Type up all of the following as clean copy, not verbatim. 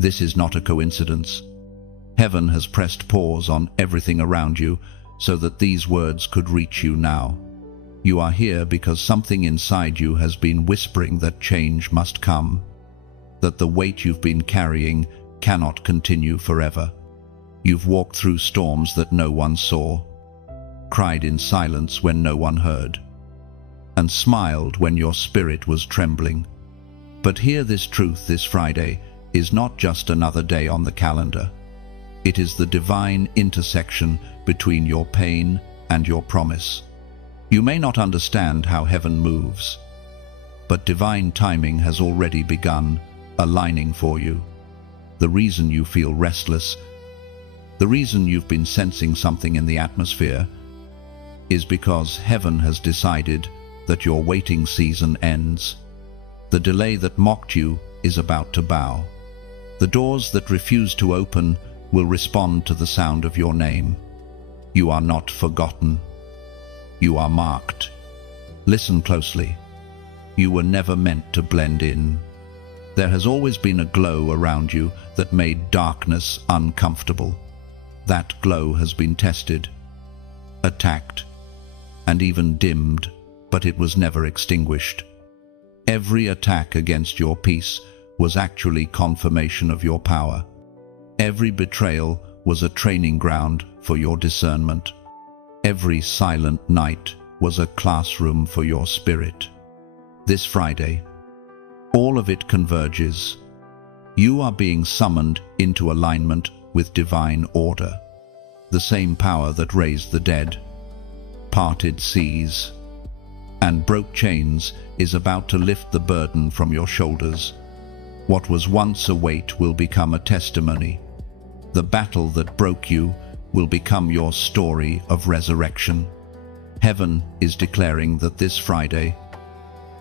This is not a coincidence. Heaven has pressed pause on everything around you so that these words could reach you now. You are here because something inside you has been whispering that change must come, that the weight you've been carrying cannot continue forever. You've walked through storms that no one saw, cried in silence when no one heard, and smiled when your spirit was trembling. But hear this truth: this Friday is not just another day on the calendar. It is the divine intersection between your pain and your promise. You may not understand how heaven moves, but divine timing has already begun aligning for you. The reason you feel restless, the reason you've been sensing something in the atmosphere, is because heaven has decided that your waiting season ends. The delay that mocked you is about to bow. The doors that refuse to open will respond to the sound of your name. You are not forgotten. You are marked. Listen closely. You were never meant to blend in. There has always been a glow around you that made darkness uncomfortable. That glow has been tested, attacked, and even dimmed, but it was never extinguished. Every attack against your peace was actually confirmation of your power. Every betrayal was a training ground for your discernment. Every silent night was a classroom for your spirit. This Friday, all of it converges. You are being summoned into alignment with divine order. The same power that raised the dead, parted seas, and broke chains is about to lift the burden from your shoulders. What was once a weight will become a testimony. The battle that broke you will become your story of resurrection. Heaven is declaring that this Friday,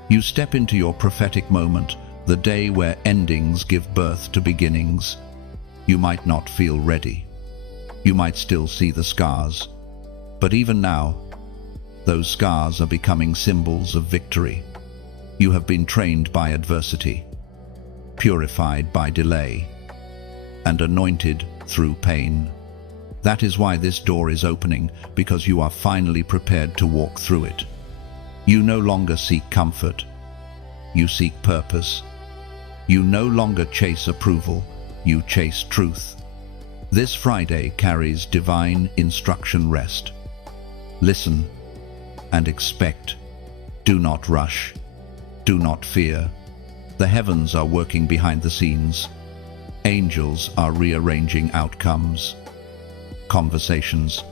you step into your prophetic moment, the day where endings give birth to beginnings. You might not feel ready. You might still see the scars. But even now, those scars are becoming symbols of victory. You have been trained by adversity, purified by delay, and anointed through pain. That is why this door is opening, because you are finally prepared to walk through it. You no longer seek comfort. You seek purpose. You no longer chase approval. You chase truth. This Friday carries divine instruction. Rest. Listen and expect. Do not rush. Do not fear. The heavens are working behind the scenes. Angels are rearranging outcomes, conversations,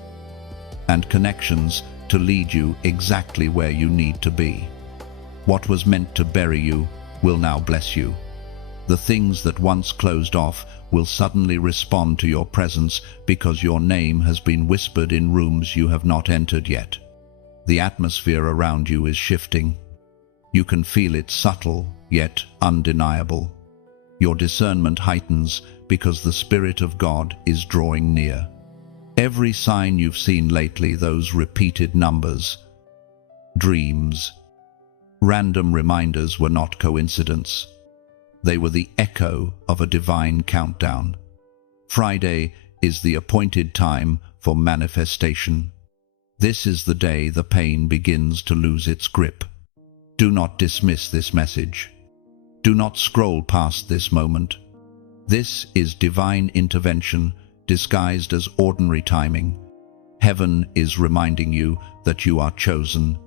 and connections to lead you exactly where you need to be. What was meant to bury you will now bless you. The things that once closed off will suddenly respond to your presence because your name has been whispered in rooms you have not entered yet. The atmosphere around you is shifting. You can feel it, subtle yet undeniable. Your discernment heightens because the Spirit of God is drawing near. Every sign you've seen lately, those repeated numbers, dreams, random reminders, were not coincidence. They were the echo of a divine countdown. Friday is the appointed time for manifestation. This is the day the pain begins to lose its grip. Do not dismiss this message. Do not scroll past this moment. This is divine intervention disguised as ordinary timing. Heaven is reminding you that you are chosen,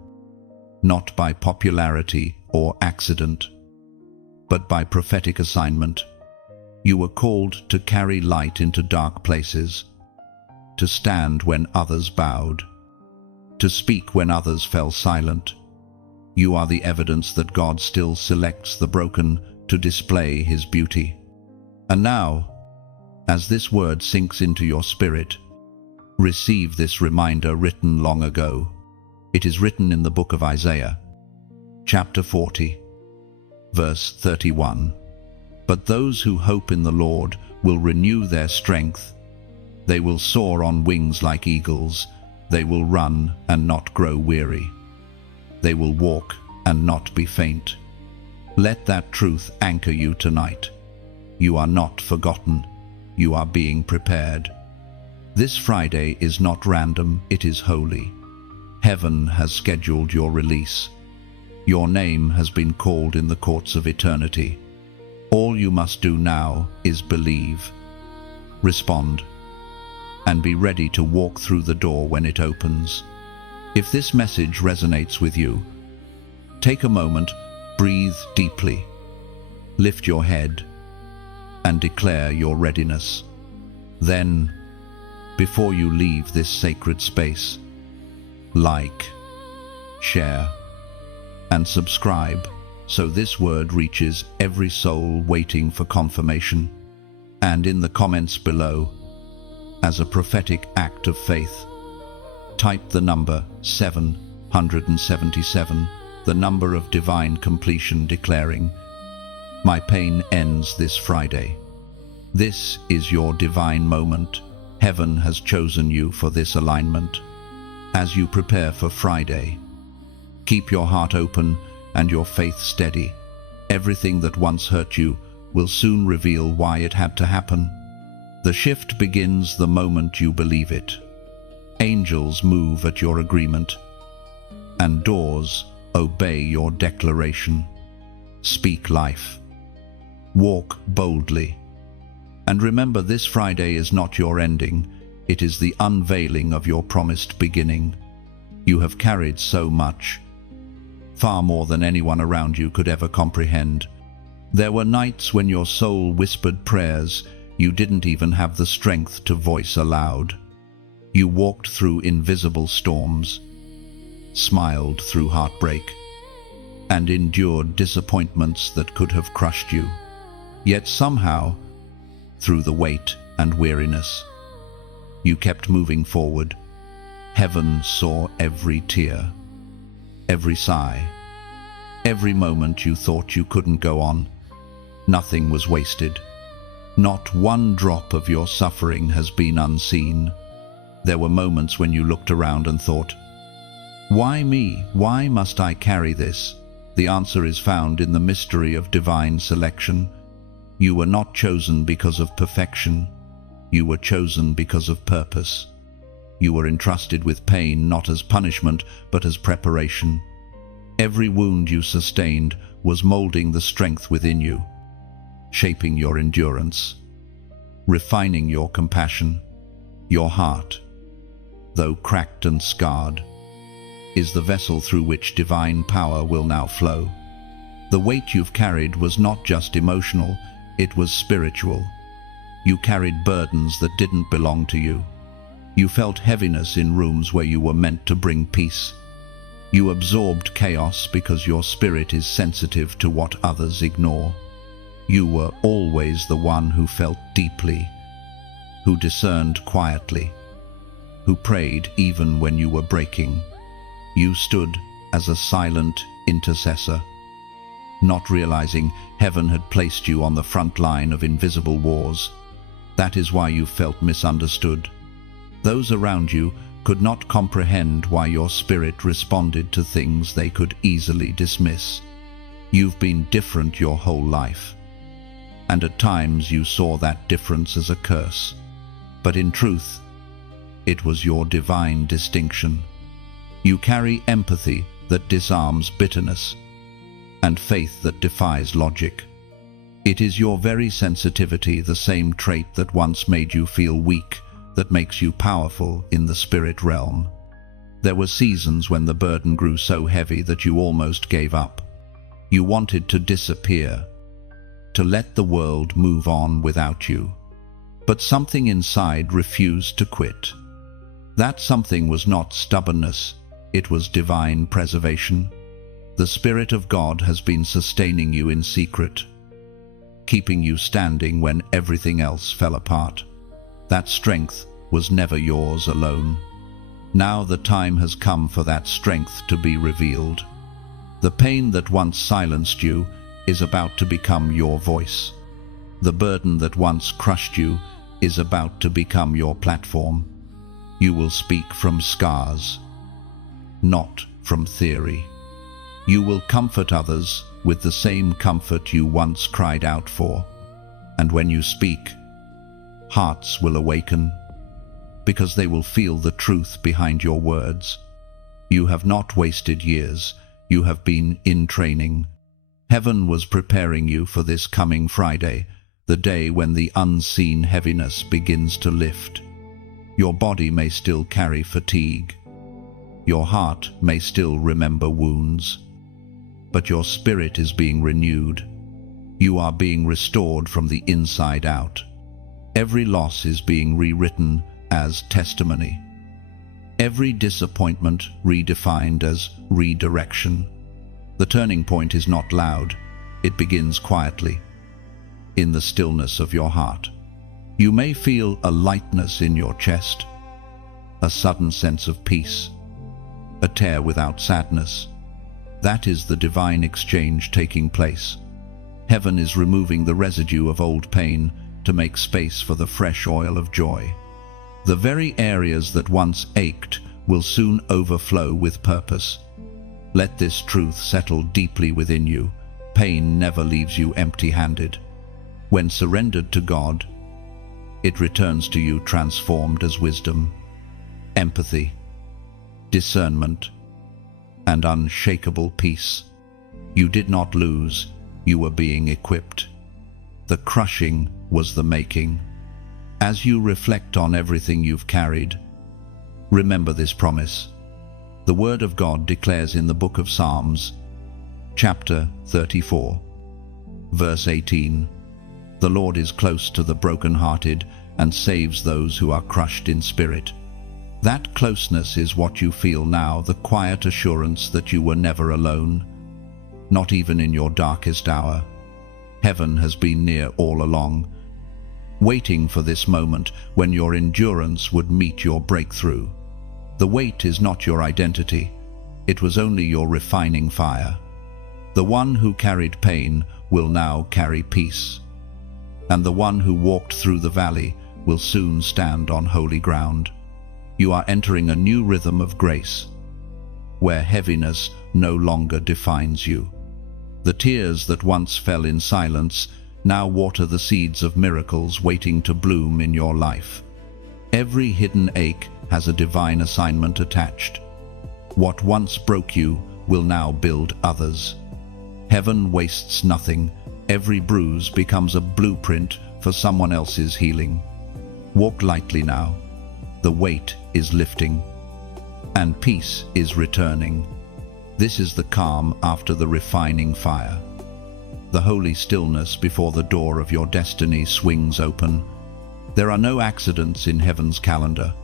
not by popularity or accident, but by prophetic assignment. You were called to carry light into dark places, to stand when others bowed, to speak when others fell silent. You are the evidence that God still selects the broken to display His beauty. And now, as this word sinks into your spirit, receive this reminder written long ago. It is written in the book of Isaiah, chapter 40, verse 31. But those who hope in the Lord will renew their strength. They will soar on wings like eagles. They will run and not grow weary. They will walk and not be faint. Let that truth anchor you tonight. You are not forgotten. You are being prepared. This Friday is not random, it is holy. Heaven has scheduled your release. Your name has been called in the courts of eternity. All you must do now is believe. Respond. And be ready to walk through the door when it opens. If this message resonates with you, take a moment, breathe deeply, lift your head, and declare your readiness. Then, before you leave this sacred space, like, share, and subscribe so this word reaches every soul waiting for confirmation. And in the comments below, as a prophetic act of faith, type the number 777, the number of divine completion, declaring, "My pain ends this Friday." This is your divine moment. Heaven has chosen you for this alignment. As you prepare for Friday, keep your heart open and your faith steady. Everything that once hurt you will soon reveal why it had to happen. The shift begins the moment you believe it. Angels move at your agreement, and doors obey your declaration. Speak life. Walk boldly. And remember, this Friday is not your ending. It is the unveiling of your promised beginning. You have carried so much, far more than anyone around you could ever comprehend. There were nights when your soul whispered prayers you didn't even have the strength to voice aloud. You walked through invisible storms, smiled through heartbreak, and endured disappointments that could have crushed you. Yet somehow, through the weight and weariness, you kept moving forward. Heaven saw every tear, every sigh, every moment you thought you couldn't go on. Nothing was wasted. Not one drop of your suffering has been unseen. There were moments when you looked around and thought, "Why me? Why must I carry this?" The answer is found in the mystery of divine selection. You were not chosen because of perfection. You were chosen because of purpose. You were entrusted with pain not as punishment, but as preparation. Every wound you sustained was molding the strength within you, shaping your endurance, refining your compassion. Your heart, though cracked and scarred, is the vessel through which divine power will now flow. The weight you've carried was not just emotional, it was spiritual. You carried burdens that didn't belong to you. You felt heaviness in rooms where you were meant to bring peace. You absorbed chaos because your spirit is sensitive to what others ignore. You were always the one who felt deeply, who discerned quietly, who prayed even when you were breaking. You stood as a silent intercessor, not realizing heaven had placed you on the front line of invisible wars. That is why you felt misunderstood. Those around you could not comprehend why your spirit responded to things they could easily dismiss. You've been different your whole life, and at times you saw that difference as a curse. But in truth, it was your divine distinction. You carry empathy that disarms bitterness, and faith that defies logic. It is your very sensitivity, the same trait that once made you feel weak, that makes you powerful in the spirit realm. There were seasons when the burden grew so heavy that you almost gave up. You wanted to disappear, to let the world move on without you. But something inside refused to quit. That something was not stubbornness, it was divine preservation. The Spirit of God has been sustaining you in secret, keeping you standing when everything else fell apart. That strength was never yours alone. Now the time has come for that strength to be revealed. The pain that once silenced you is about to become your voice. The burden that once crushed you is about to become your platform. You will speak from scars, not from theory. You will comfort others with the same comfort you once cried out for. And when you speak, hearts will awaken, because they will feel the truth behind your words. You have not wasted years, you have been in training. Heaven was preparing you for this coming Friday, the day when the unseen heaviness begins to lift. Your body may still carry fatigue. Your heart may still remember wounds. But your spirit is being renewed. You are being restored from the inside out. Every loss is being rewritten as testimony. Every disappointment redefined as redirection. The turning point is not loud. It begins quietly, in the stillness of your heart. You may feel a lightness in your chest, a sudden sense of peace, a tear without sadness. That is the divine exchange taking place. Heaven is removing the residue of old pain to make space for the fresh oil of joy. The very areas that once ached will soon overflow with purpose. Let this truth settle deeply within you. Pain never leaves you empty-handed. When surrendered to God, it returns to you transformed as wisdom, empathy, discernment, and unshakable peace. You did not lose, you were being equipped. The crushing was the making. As you reflect on everything you've carried, remember this promise. The Word of God declares in the book of Psalms, chapter 34, verse 18, "The Lord is close to the brokenhearted and saves those who are crushed in spirit." That closeness is what you feel now, the quiet assurance that you were never alone, not even in your darkest hour. Heaven has been near all along, waiting for this moment when your endurance would meet your breakthrough. The weight is not your identity, it was only your refining fire. The one who carried pain will now carry peace, and the one who walked through the valley will soon stand on holy ground. You are entering a new rhythm of grace, where heaviness no longer defines you. The tears that once fell in silence now water the seeds of miracles waiting to bloom in your life. Every hidden ache has a divine assignment attached. What once broke you will now build others. Heaven wastes nothing. Every bruise becomes a blueprint for someone else's healing. Walk lightly now. The weight is lifting, and peace is returning. This is the calm after the refining fire. The holy stillness before the door of your destiny swings open. There are no accidents in heaven's calendar.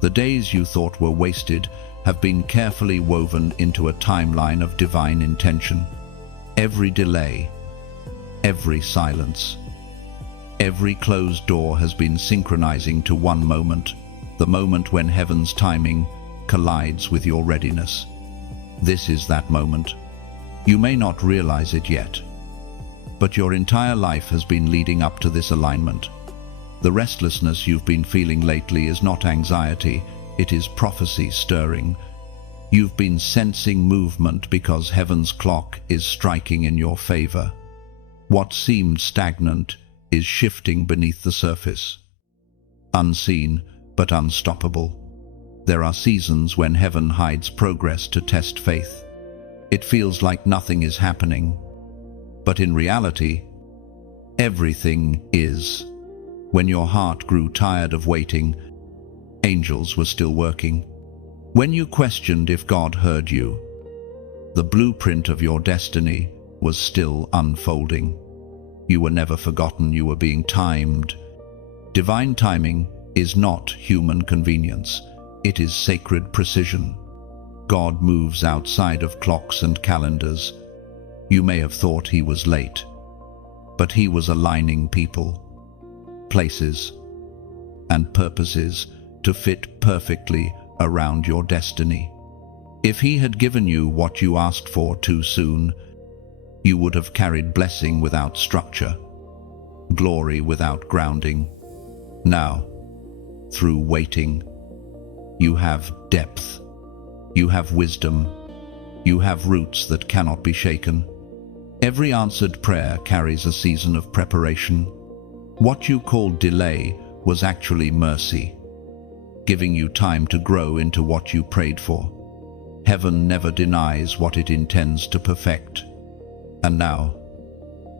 The days you thought were wasted have been carefully woven into a timeline of divine intention. Every delay, every silence, every closed door has been synchronizing to one moment, the moment when heaven's timing collides with your readiness. This is that moment. You may not realize it yet, but your entire life has been leading up to this alignment. The restlessness you've been feeling lately is not anxiety, it is prophecy stirring. You've been sensing movement because heaven's clock is striking in your favor. What seemed stagnant is shifting beneath the surface. Unseen, but unstoppable. There are seasons when heaven hides progress to test faith. It feels like nothing is happening, but in reality, everything is. When your heart grew tired of waiting, angels were still working. When you questioned if God heard you, the blueprint of your destiny was still unfolding. You were never forgotten, you were being timed. Divine timing is not human convenience, it is sacred precision. God moves outside of clocks and calendars. You may have thought he was late, but he was aligning people, places, and purposes to fit perfectly around your destiny. If he had given you what you asked for too soon, you would have carried blessing without structure, glory without grounding. Now, through waiting, you have depth, you have wisdom, you have roots that cannot be shaken. Every answered prayer carries a season of preparation. What you called delay was actually mercy, giving you time to grow into what you prayed for. Heaven never denies what it intends to perfect. And now,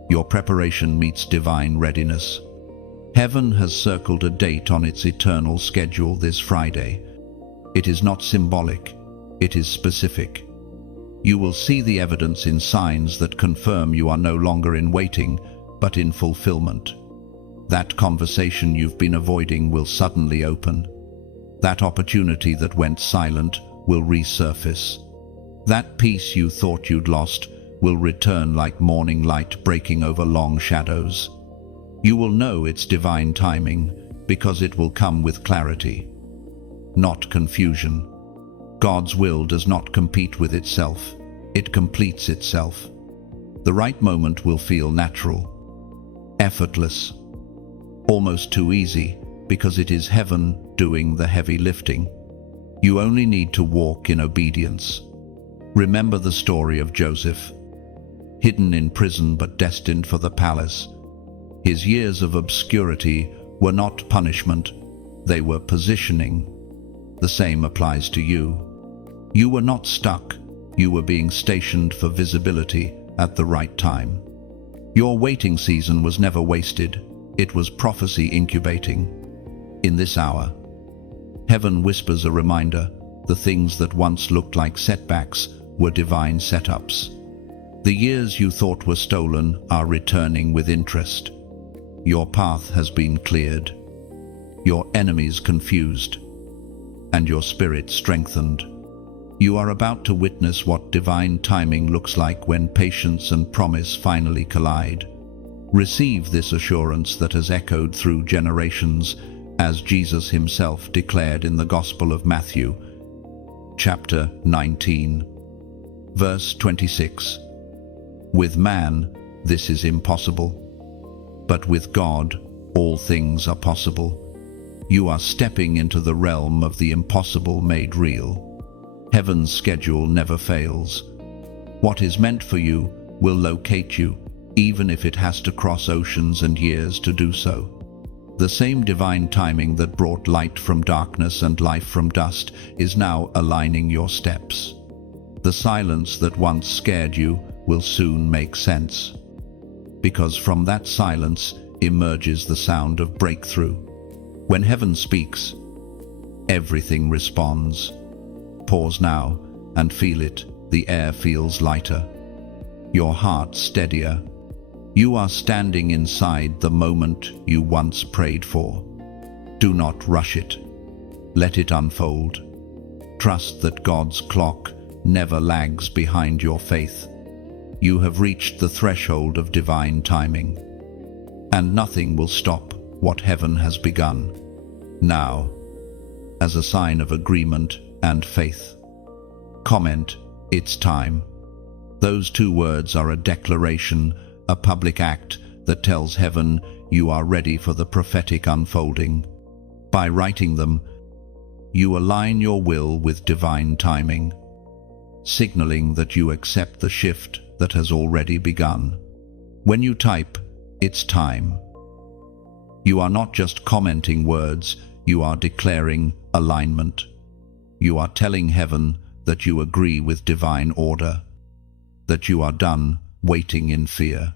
your preparation meets divine readiness. Heaven has circled a date on its eternal schedule this Friday. It is not symbolic, it is specific. You will see the evidence in signs that confirm you are no longer in waiting, but in fulfillment. That conversation you've been avoiding will suddenly open. That opportunity that went silent will resurface. That peace you thought you'd lost will return like morning light breaking over long shadows. You will know its divine timing because it will come with clarity, not confusion. God's will does not compete with itself, it completes itself. The right moment will feel natural, effortless, almost too easy, because it is heaven doing the heavy lifting. You only need to walk in obedience. Remember the story of Joseph, hidden in prison but destined for the palace. His years of obscurity were not punishment, they were positioning. The same applies to you. You were not stuck, you were being stationed for visibility at the right time. Your waiting season was never wasted, it was prophecy incubating. In this hour, heaven whispers a reminder: the things that once looked like setbacks were divine setups. The years you thought were stolen are returning with interest. Your path has been cleared, your enemies confused, and your spirit strengthened. You are about to witness what divine timing looks like when patience and promise finally collide. Receive this assurance that has echoed through generations, as Jesus himself declared in the Gospel of Matthew, chapter 19, verse 26. With man, this is impossible, but with God, all things are possible. You are stepping into the realm of the impossible made real. Heaven's schedule never fails. What is meant for you will locate you, even if it has to cross oceans and years to do so. The same divine timing that brought light from darkness and life from dust is now aligning your steps. The silence that once scared you will soon make sense, because from that silence emerges the sound of breakthrough. When heaven speaks, everything responds. Pause now and feel it. The air feels lighter, your heart steadier. You are standing inside the moment you once prayed for. Do not rush it. Let it unfold. Trust that God's clock never lags behind your faith. You have reached the threshold of divine timing, and nothing will stop what heaven has begun. Now, as a sign of agreement and faith, comment, "It's time." Those two words are a declaration, a public act that tells heaven you are ready for the prophetic unfolding. By writing them, you align your will with divine timing, signaling that you accept the shift that has already begun. When you type, "It's time," you are not just commenting words, you are declaring alignment. You are telling heaven that you agree with divine order, that you are done waiting in fear,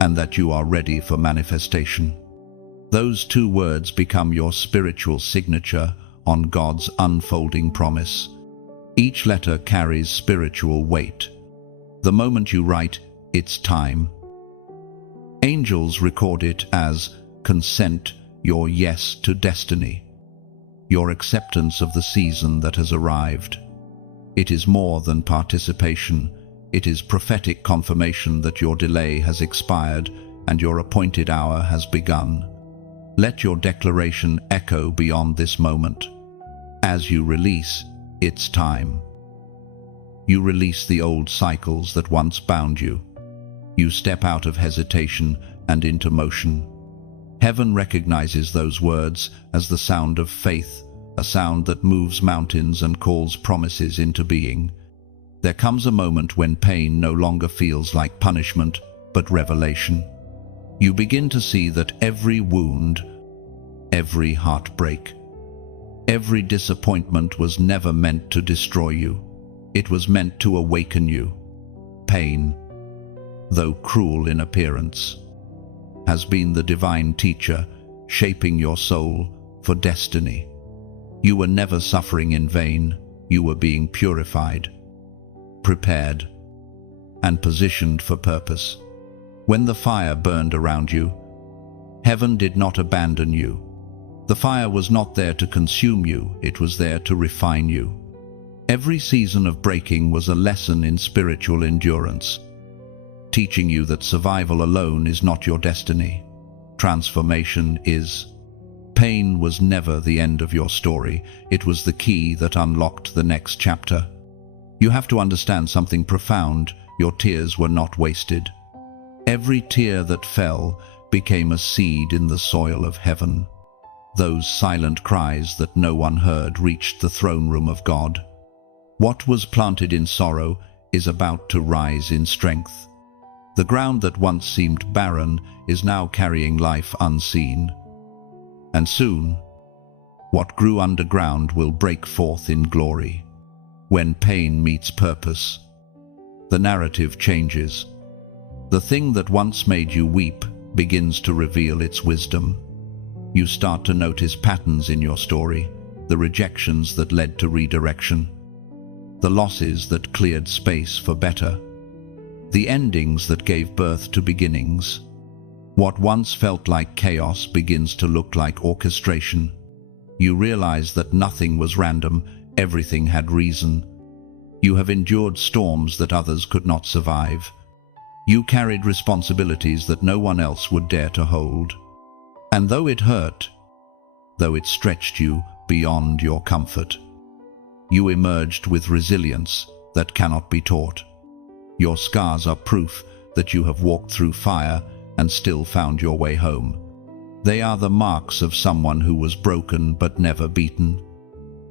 and that you are ready for manifestation. Those two words become your spiritual signature on God's unfolding promise. Each letter carries spiritual weight. The moment you write, "It's time," angels record it as consent, your yes to destiny, your acceptance of the season that has arrived. It is more than participation. It is prophetic confirmation that your delay has expired and your appointed hour has begun. Let your declaration echo beyond this moment. As you release, "It's time," you release the old cycles that once bound you. You step out of hesitation and into motion. Heaven recognizes those words as the sound of faith, a sound that moves mountains and calls promises into being. There comes a moment when pain no longer feels like punishment, but revelation. You begin to see that every wound, every heartbreak, every disappointment was never meant to destroy you. It was meant to awaken you. Pain, though cruel in appearance, has been the divine teacher shaping your soul for destiny. You were never suffering in vain. You were being purified, prepared, and positioned for purpose. When the fire burned around you, heaven did not abandon you. The fire was not there to consume you, it was there to refine you. Every season of breaking was a lesson in spiritual endurance, teaching you that survival alone is not your destiny. Transformation is. Pain was never the end of your story. It was the key that unlocked the next chapter. You have to understand something profound. Your tears were not wasted. Every tear that fell became a seed in the soil of heaven. Those silent cries that no one heard reached the throne room of God. What was planted in sorrow is about to rise in strength. The ground that once seemed barren is now carrying life unseen. And soon, what grew underground will break forth in glory. When pain meets purpose, the narrative changes. The thing that once made you weep begins to reveal its wisdom. You start to notice patterns in your story, the rejections that led to redirection, the losses that cleared space for better, the endings that gave birth to beginnings. What once felt like chaos begins to look like orchestration. You realize that nothing was random, everything had reason. You have endured storms that others could not survive. You carried responsibilities that no one else would dare to hold. And though it hurt, though it stretched you beyond your comfort, you emerged with resilience that cannot be taught. Your scars are proof that you have walked through fire and still found your way home. They are the marks of someone who was broken but never beaten.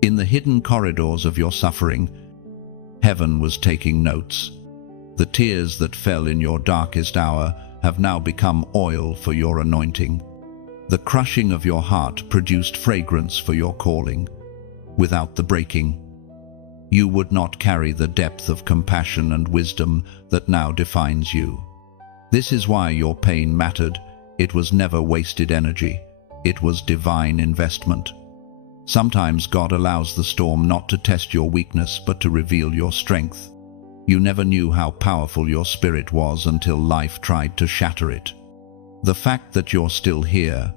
In the hidden corridors of your suffering, heaven was taking notes. The tears that fell in your darkest hour have now become oil for your anointing. The crushing of your heart produced fragrance for your calling. Without the breaking, you would not carry the depth of compassion and wisdom that now defines you. This is why your pain mattered. It was never wasted energy. It was divine investment. Sometimes God allows the storm not to test your weakness, but to reveal your strength. You never knew how powerful your spirit was until life tried to shatter it. The fact that you're still here,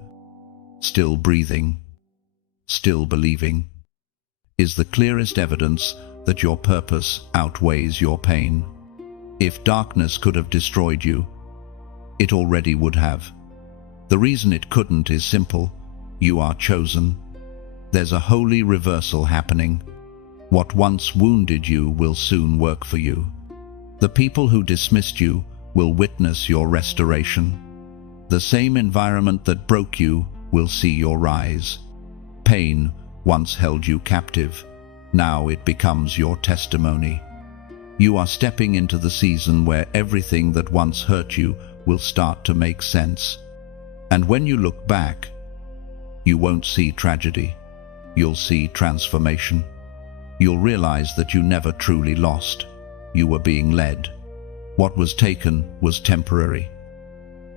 still breathing, still believing, is the clearest evidence that your purpose outweighs your pain. If darkness could have destroyed you, it already would have. The reason it couldn't is simple. You are chosen. There's a holy reversal happening. What once wounded you will soon work for you. The people who dismissed you will witness your restoration. The same environment that broke you will see your rise. Pain once held you captive. Now it becomes your testimony. You are stepping into the season where everything that once hurt you will start to make sense. And when you look back, you won't see tragedy. You'll see transformation. You'll realize that you never truly lost. You were being led. What was taken was temporary,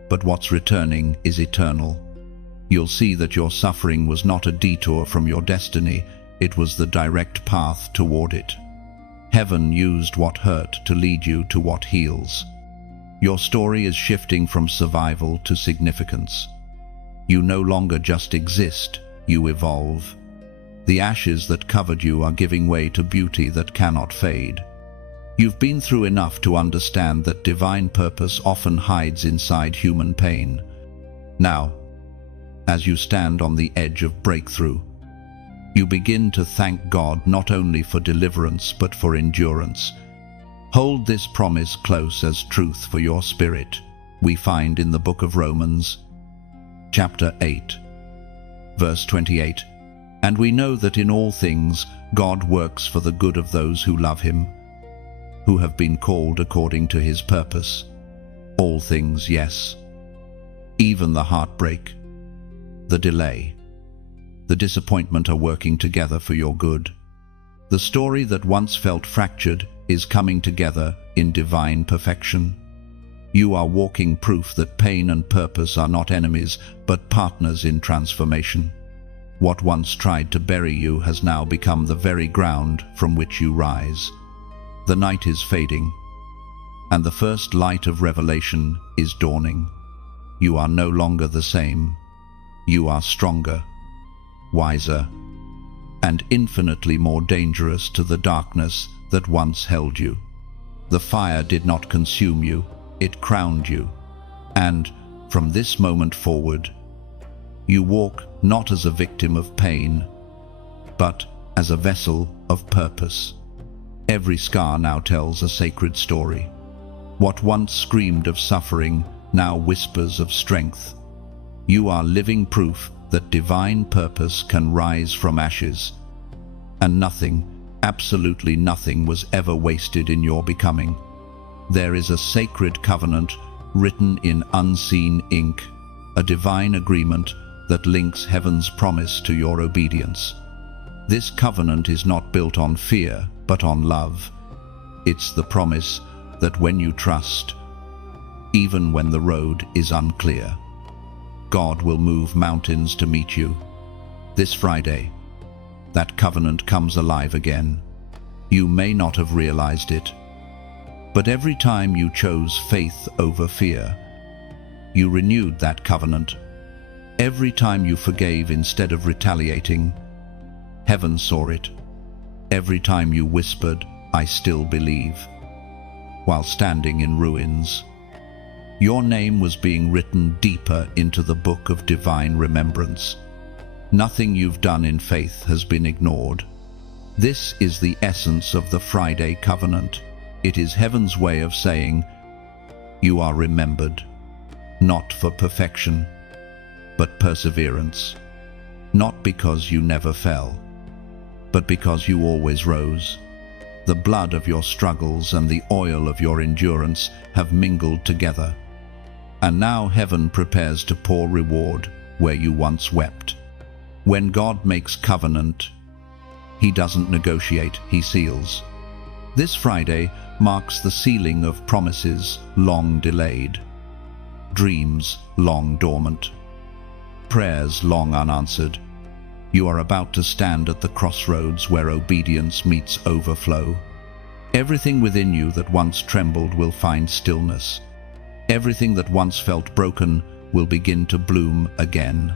but what's returning is eternal. You'll see that your suffering was not a detour from your destiny. It was the direct path toward it. Heaven used what hurt to lead you to what heals. Your story is shifting from survival to significance. You no longer just exist, you evolve. The ashes that covered you are giving way to beauty that cannot fade. You've been through enough to understand that divine purpose often hides inside human pain. Now, as you stand on the edge of breakthrough, you begin to thank God not only for deliverance but for endurance. Hold this promise close as truth for your spirit. We find in the book of Romans, chapter 8, verse 28, "And we know that in all things God works for the good of those who love him, who have been called according to his purpose." All things, yes. Even the heartbreak, the delay, the disappointment are working together for your good. The story that once felt fractured is coming together in divine perfection. You are walking proof that pain and purpose are not enemies, but partners in transformation. What once tried to bury you has now become the very ground from which you rise. The night is fading, and the first light of revelation is dawning. You are no longer the same. You are stronger, wiser, and infinitely more dangerous to the darkness that once held you. The fire did not consume you, it crowned you. And from this moment forward, you walk not as a victim of pain, but as a vessel of purpose. Every scar now tells a sacred story. What once screamed of suffering now whispers of strength. You are living proof that divine purpose can rise from ashes, and nothing, absolutely nothing, was ever wasted in your becoming. There is a sacred covenant written in unseen ink, a divine agreement that links heaven's promise to your obedience. This covenant is not built on fear, but on love. It's the promise that when you trust, even when the road is unclear, God will move mountains to meet you. This Friday, that covenant comes alive again. You may not have realized it, but every time you chose faith over fear, you renewed that covenant. Every time you forgave instead of retaliating, heaven saw it. Every time you whispered, "I still believe," while standing in ruins, your name was being written deeper into the book of divine remembrance. Nothing you've done in faith has been ignored. This is the essence of the Friday covenant. It is heaven's way of saying, you are remembered, not for perfection, but perseverance. Not because you never fell, but because you always rose. The blood of your struggles and the oil of your endurance have mingled together. And now heaven prepares to pour reward where you once wept. When God makes covenant, He doesn't negotiate, He seals. This Friday marks the sealing of promises long delayed, dreams long dormant, prayers long unanswered. You are about to stand at the crossroads where obedience meets overflow. Everything within you that once trembled will find stillness. Everything that once felt broken will begin to bloom again.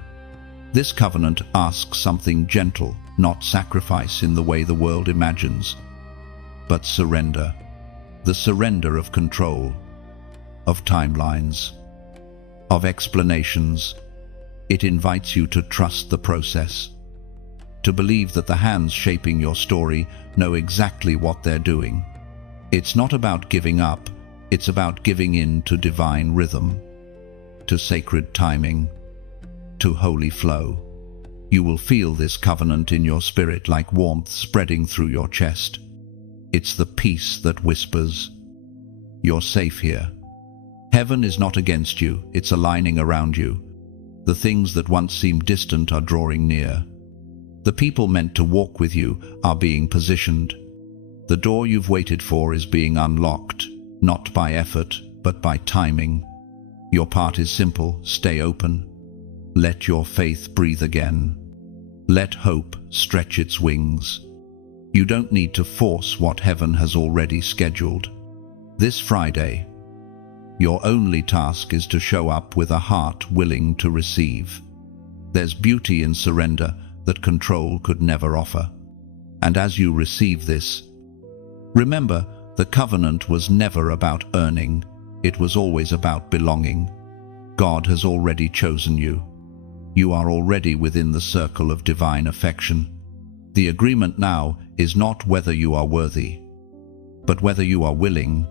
This covenant asks something gentle, not sacrifice in the way the world imagines, but surrender. The surrender of control, of timelines, of explanations. It invites you to trust the process, to believe that the hands shaping your story know exactly what they're doing. It's not about giving up, it's about giving in to divine rhythm, to sacred timing, to holy flow. You will feel this covenant in your spirit like warmth spreading through your chest. It's the peace that whispers, you're safe here. Heaven is not against you, it's aligning around you. The things that once seemed distant are drawing near. The people meant to walk with you are being positioned. The door you've waited for is being unlocked, not by effort, but by timing. Your part is simple, stay open. Let your faith breathe again. Let hope stretch its wings. You don't need to force what heaven has already scheduled. This Friday, your only task is to show up with a heart willing to receive. There's beauty in surrender that control could never offer. And as you receive this, remember, the covenant was never about earning, it was always about belonging. God has already chosen you. You are already within the circle of divine affection. The agreement now is not whether you are worthy, but whether you are willing.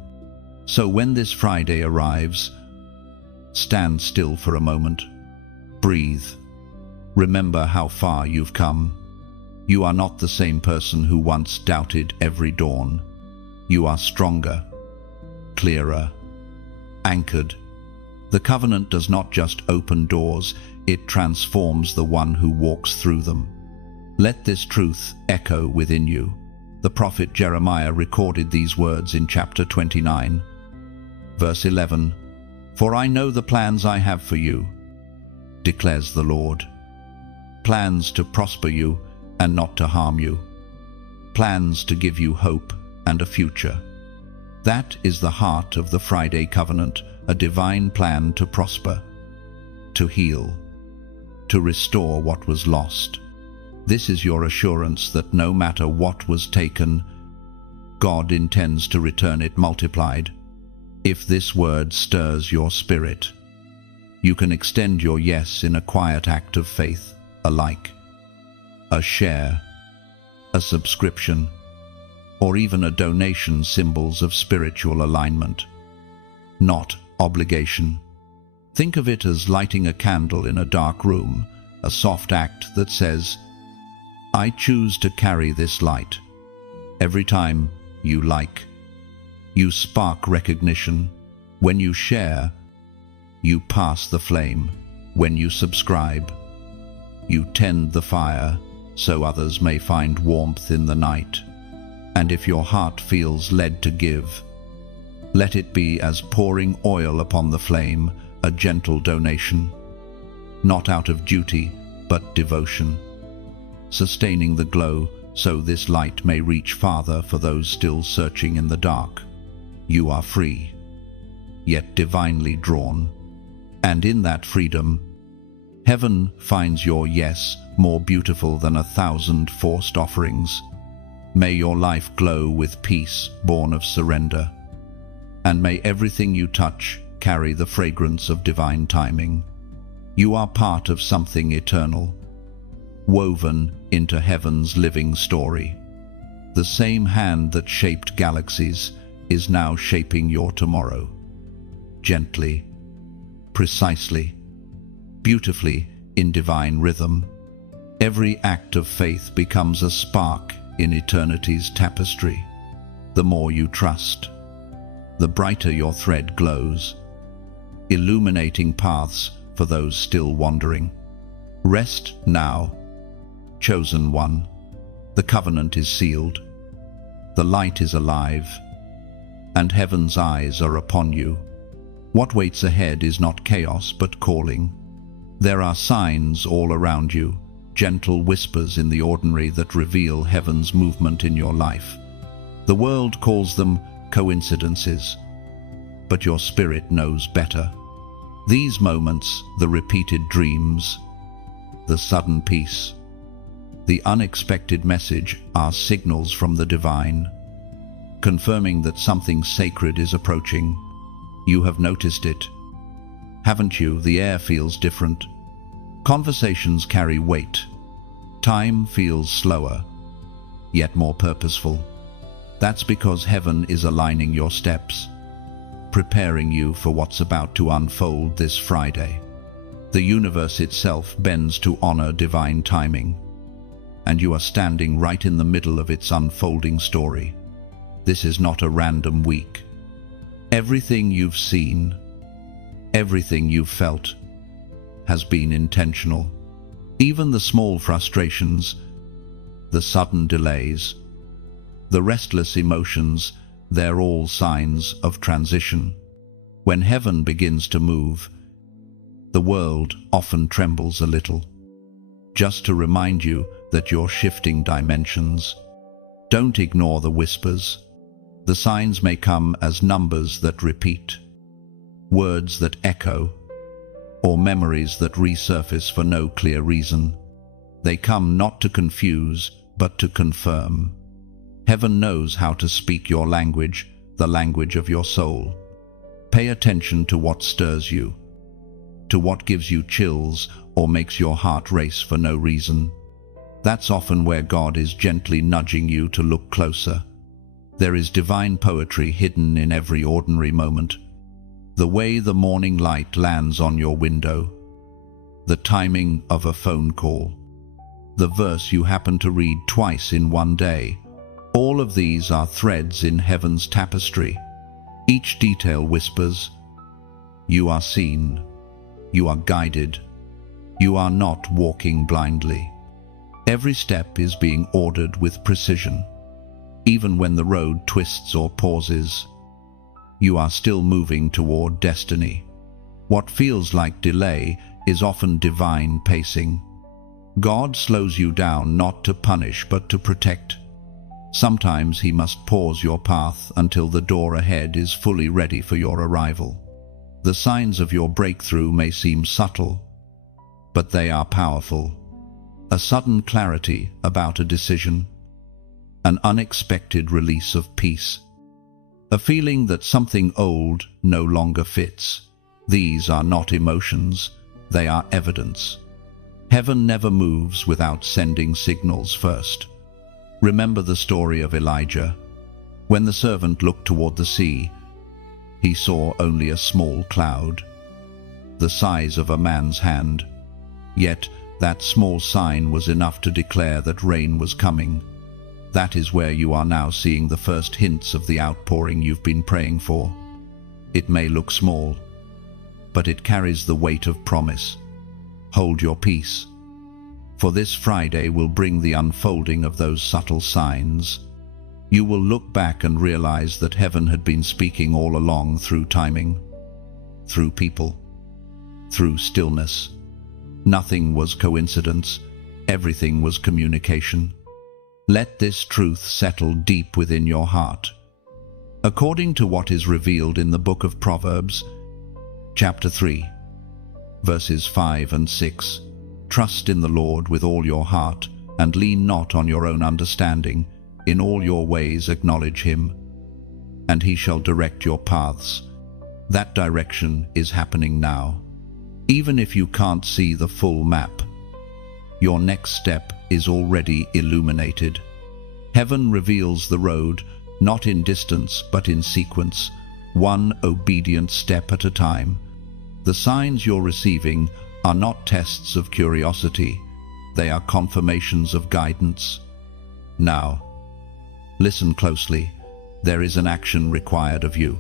So when this Friday arrives, stand still for a moment. Breathe. Remember how far you've come. You are not the same person who once doubted every dawn. You are stronger, clearer, anchored. The covenant does not just open doors, it transforms the one who walks through them. Let this truth echo within you. The prophet Jeremiah recorded these words in chapter 29, verse 11. "For I know the plans I have for you, declares the Lord. Plans to prosper you and not to harm you. Plans to give you hope and a future." That is the heart of the Friday covenant, a divine plan to prosper, to heal, to restore what was lost. This is your assurance that no matter what was taken, God intends to return it multiplied. If this word stirs your spirit, you can extend your yes in a quiet act of faith, a like, a share, a subscription, or even a donation, symbols of spiritual alignment, not obligation. Think of it as lighting a candle in a dark room, a soft act that says, "I choose to carry this light." Every time you like, you spark recognition. When you share, you pass the flame. When you subscribe, you tend the fire so others may find warmth in the night. And if your heart feels led to give, let it be as pouring oil upon the flame, a gentle donation, not out of duty, but devotion, sustaining the glow so this light may reach farther for those still searching in the dark. You are free, yet divinely drawn. And in that freedom, heaven finds your yes more beautiful than 1,000 forced offerings. May your life glow with peace born of surrender, and may everything you touch carry the fragrance of divine timing. You are part of something eternal, woven into heaven's living story. The same hand that shaped galaxies is now shaping your tomorrow. Gently, precisely, beautifully, in divine rhythm, every act of faith becomes a spark in eternity's tapestry. The more you trust, the brighter your thread glows, illuminating paths for those still wandering. Rest now, chosen one. The covenant is sealed. The light is alive, and heaven's eyes are upon you. What waits ahead is not chaos, but calling. There are signs all around you, gentle whispers in the ordinary that reveal heaven's movement in your life. The world calls them coincidences, but your spirit knows better. These moments, the repeated dreams, the sudden peace, the unexpected message, are signals from the divine, confirming that something sacred is approaching. You have noticed it, haven't you? The air feels different. Conversations carry weight. Time feels slower, yet more purposeful. That's because heaven is aligning your steps, preparing you for what's about to unfold this Friday. The universe itself bends to honor divine timing, and you are standing right in the middle of its unfolding story. This is not a random week. Everything you've seen, everything you've felt, has been intentional. Even the small frustrations, the sudden delays, the restless emotions, they're all signs of transition. When heaven begins to move, the world often trembles a little, just to remind you that you're shifting dimensions. Don't ignore the whispers. The signs may come as numbers that repeat, words that echo, or memories that resurface for no clear reason. They come not to confuse, but to confirm. Heaven knows how to speak your language, the language of your soul. Pay attention to what stirs you, to what gives you chills or makes your heart race for no reason. That's often where God is gently nudging you to look closer. There is divine poetry hidden in every ordinary moment. The way the morning light lands on your window, the timing of a phone call, the verse you happen to read twice in one day. All of these are threads in heaven's tapestry. Each detail whispers, You are seen. You are guided. You are not walking blindly. Every step is being ordered with precision. Even when the road twists or pauses, you are still moving toward destiny. What feels like delay is often divine pacing. God slows you down not to punish but to protect. Sometimes He must pause your path until the door ahead is fully ready for your arrival. The signs of your breakthrough may seem subtle, but they are powerful. A sudden clarity about a decision, an unexpected release of peace, a feeling that something old no longer fits. These are not emotions, they are evidence. Heaven never moves without sending signals first. Remember the story of Elijah. When the servant looked toward the sea, he saw only a small cloud, the size of a man's hand. Yet that small sign was enough to declare that rain was coming. That is where you are now seeing the first hints of the outpouring you've been praying for. It may look small, but it carries the weight of promise. Hold your peace, for this Friday will bring the unfolding of those subtle signs. You will look back and realize that heaven had been speaking all along through timing, through people, through stillness. Nothing was coincidence, everything was communication. Let this truth settle deep within your heart. According to what is revealed in the book of Proverbs, chapter 3, verses 5 and 6, trust in the Lord with all your heart, and lean not on your own understanding. In all your ways acknowledge Him, and He shall direct your paths. That direction is happening now. Even if you can't see the full map, your next step is already illuminated. Heaven reveals the road, not in distance but in sequence, one obedient step at a time. The signs you're receiving are not tests of curiosity, they are confirmations of guidance. Now, listen closely. There is an action required of you.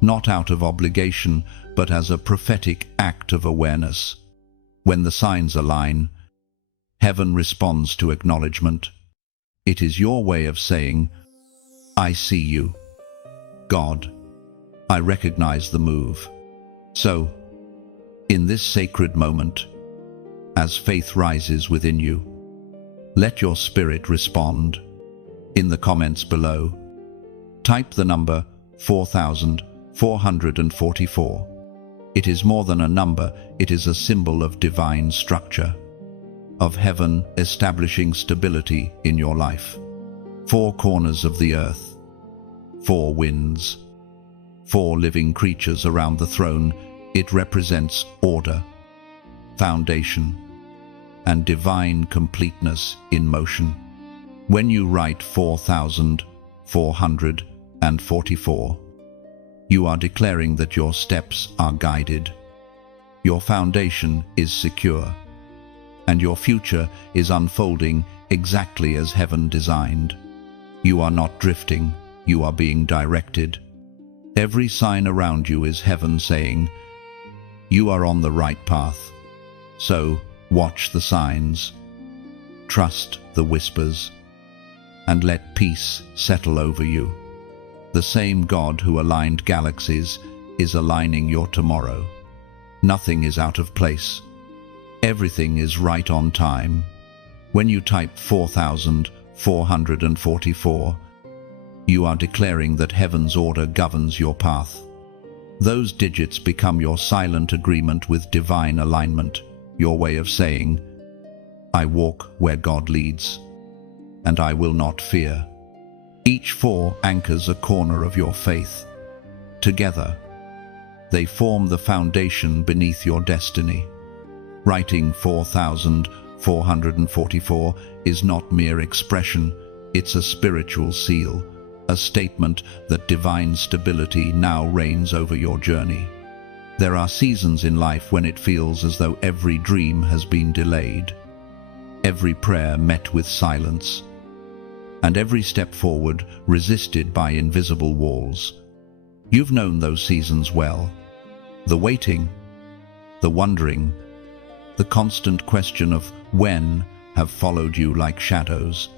Not out of obligation, but as a prophetic act of awareness. When the signs align, heaven responds to acknowledgement. It is your way of saying, I see you. God, I recognize the move. So, in this sacred moment, as faith rises within you, let your spirit respond. In the comments below, type the number 4444. It is more than a number, it is a symbol of divine structure, of heaven establishing stability in your life. 4 corners of the earth, 4 winds, 4 living creatures around the throne. It represents order, foundation, and divine completeness in motion. When you write 4444, you are declaring that your steps are guided, your foundation is secure, and your future is unfolding exactly as heaven designed. You are not drifting, you are being directed. Every sign around you is heaven saying, you are on the right path. So, watch the signs, trust the whispers, and let peace settle over you. The same God who aligned galaxies is aligning your tomorrow. Nothing is out of place. Everything is right on time. When you type 4444, you are declaring that heaven's order governs your path. Those digits become your silent agreement with divine alignment, your way of saying, I walk where God leads, and I will not fear. Each 4 anchors a corner of your faith. Together, they form the foundation beneath your destiny. Writing 4444 is not mere expression, it's a spiritual seal, a statement that divine stability now reigns over your journey. There are seasons in life when it feels as though every dream has been delayed, every prayer met with silence, and every step forward resisted by invisible walls. You've known those seasons well. The waiting, the wondering, the constant question of when have followed you like shadows.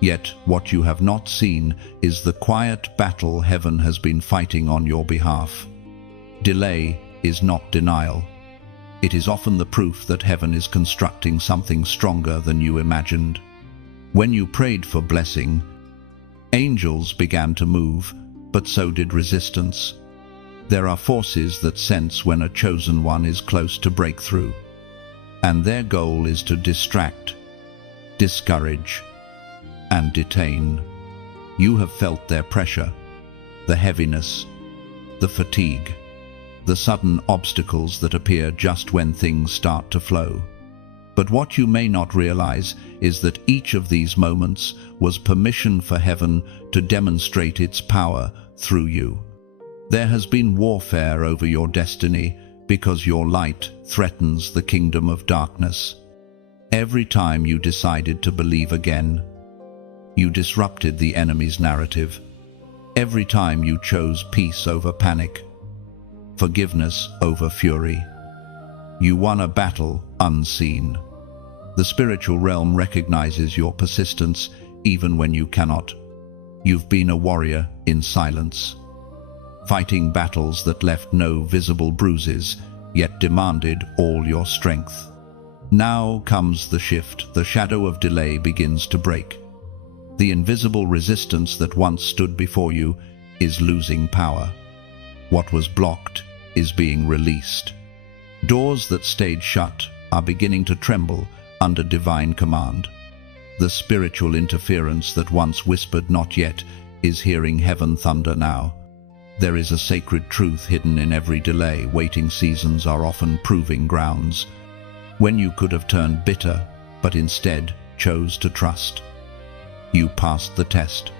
Yet what you have not seen is the quiet battle heaven has been fighting on your behalf. Delay is not denial. It is often the proof that heaven is constructing something stronger than you imagined. When you prayed for blessing, angels began to move, but so did resistance. There are forces that sense when a chosen one is close to breakthrough, and their goal is to distract, discourage, and detain. You have felt their pressure, the heaviness, the fatigue, the sudden obstacles that appear just when things start to flow. But what you may not realize is that each of these moments was permission for heaven to demonstrate its power through you. There has been warfare over your destiny because your light threatens the kingdom of darkness. Every time you decided to believe again, you disrupted the enemy's narrative. Every time you chose peace over panic, forgiveness over fury, you won a battle unseen. The spiritual realm recognizes your persistence even when you cannot. You've been a warrior in silence, fighting battles that left no visible bruises, yet demanded all your strength. Now comes the shift. The shadow of delay begins to break. The invisible resistance that once stood before you is losing power. What was blocked is being released. Doors that stayed shut are beginning to tremble under divine command. The spiritual interference that once whispered not yet is hearing heaven thunder now. There is a sacred truth hidden in every delay. Waiting seasons are often proving grounds. When you could have turned bitter, but instead chose to trust, you passed the test.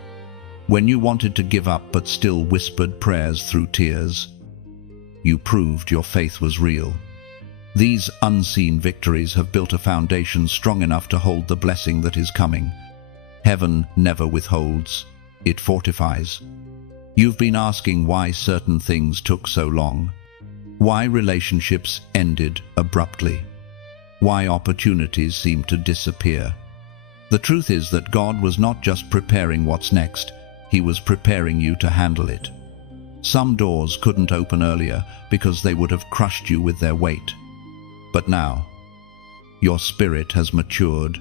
When you wanted to give up but still whispered prayers through tears, you proved your faith was real. These unseen victories have built a foundation strong enough to hold the blessing that is coming. Heaven never withholds, it fortifies. You've been asking why certain things took so long, why relationships ended abruptly, why opportunities seemed to disappear. The truth is that God was not just preparing what's next, He was preparing you to handle it. Some doors couldn't open earlier because they would have crushed you with their weight. But now, your spirit has matured.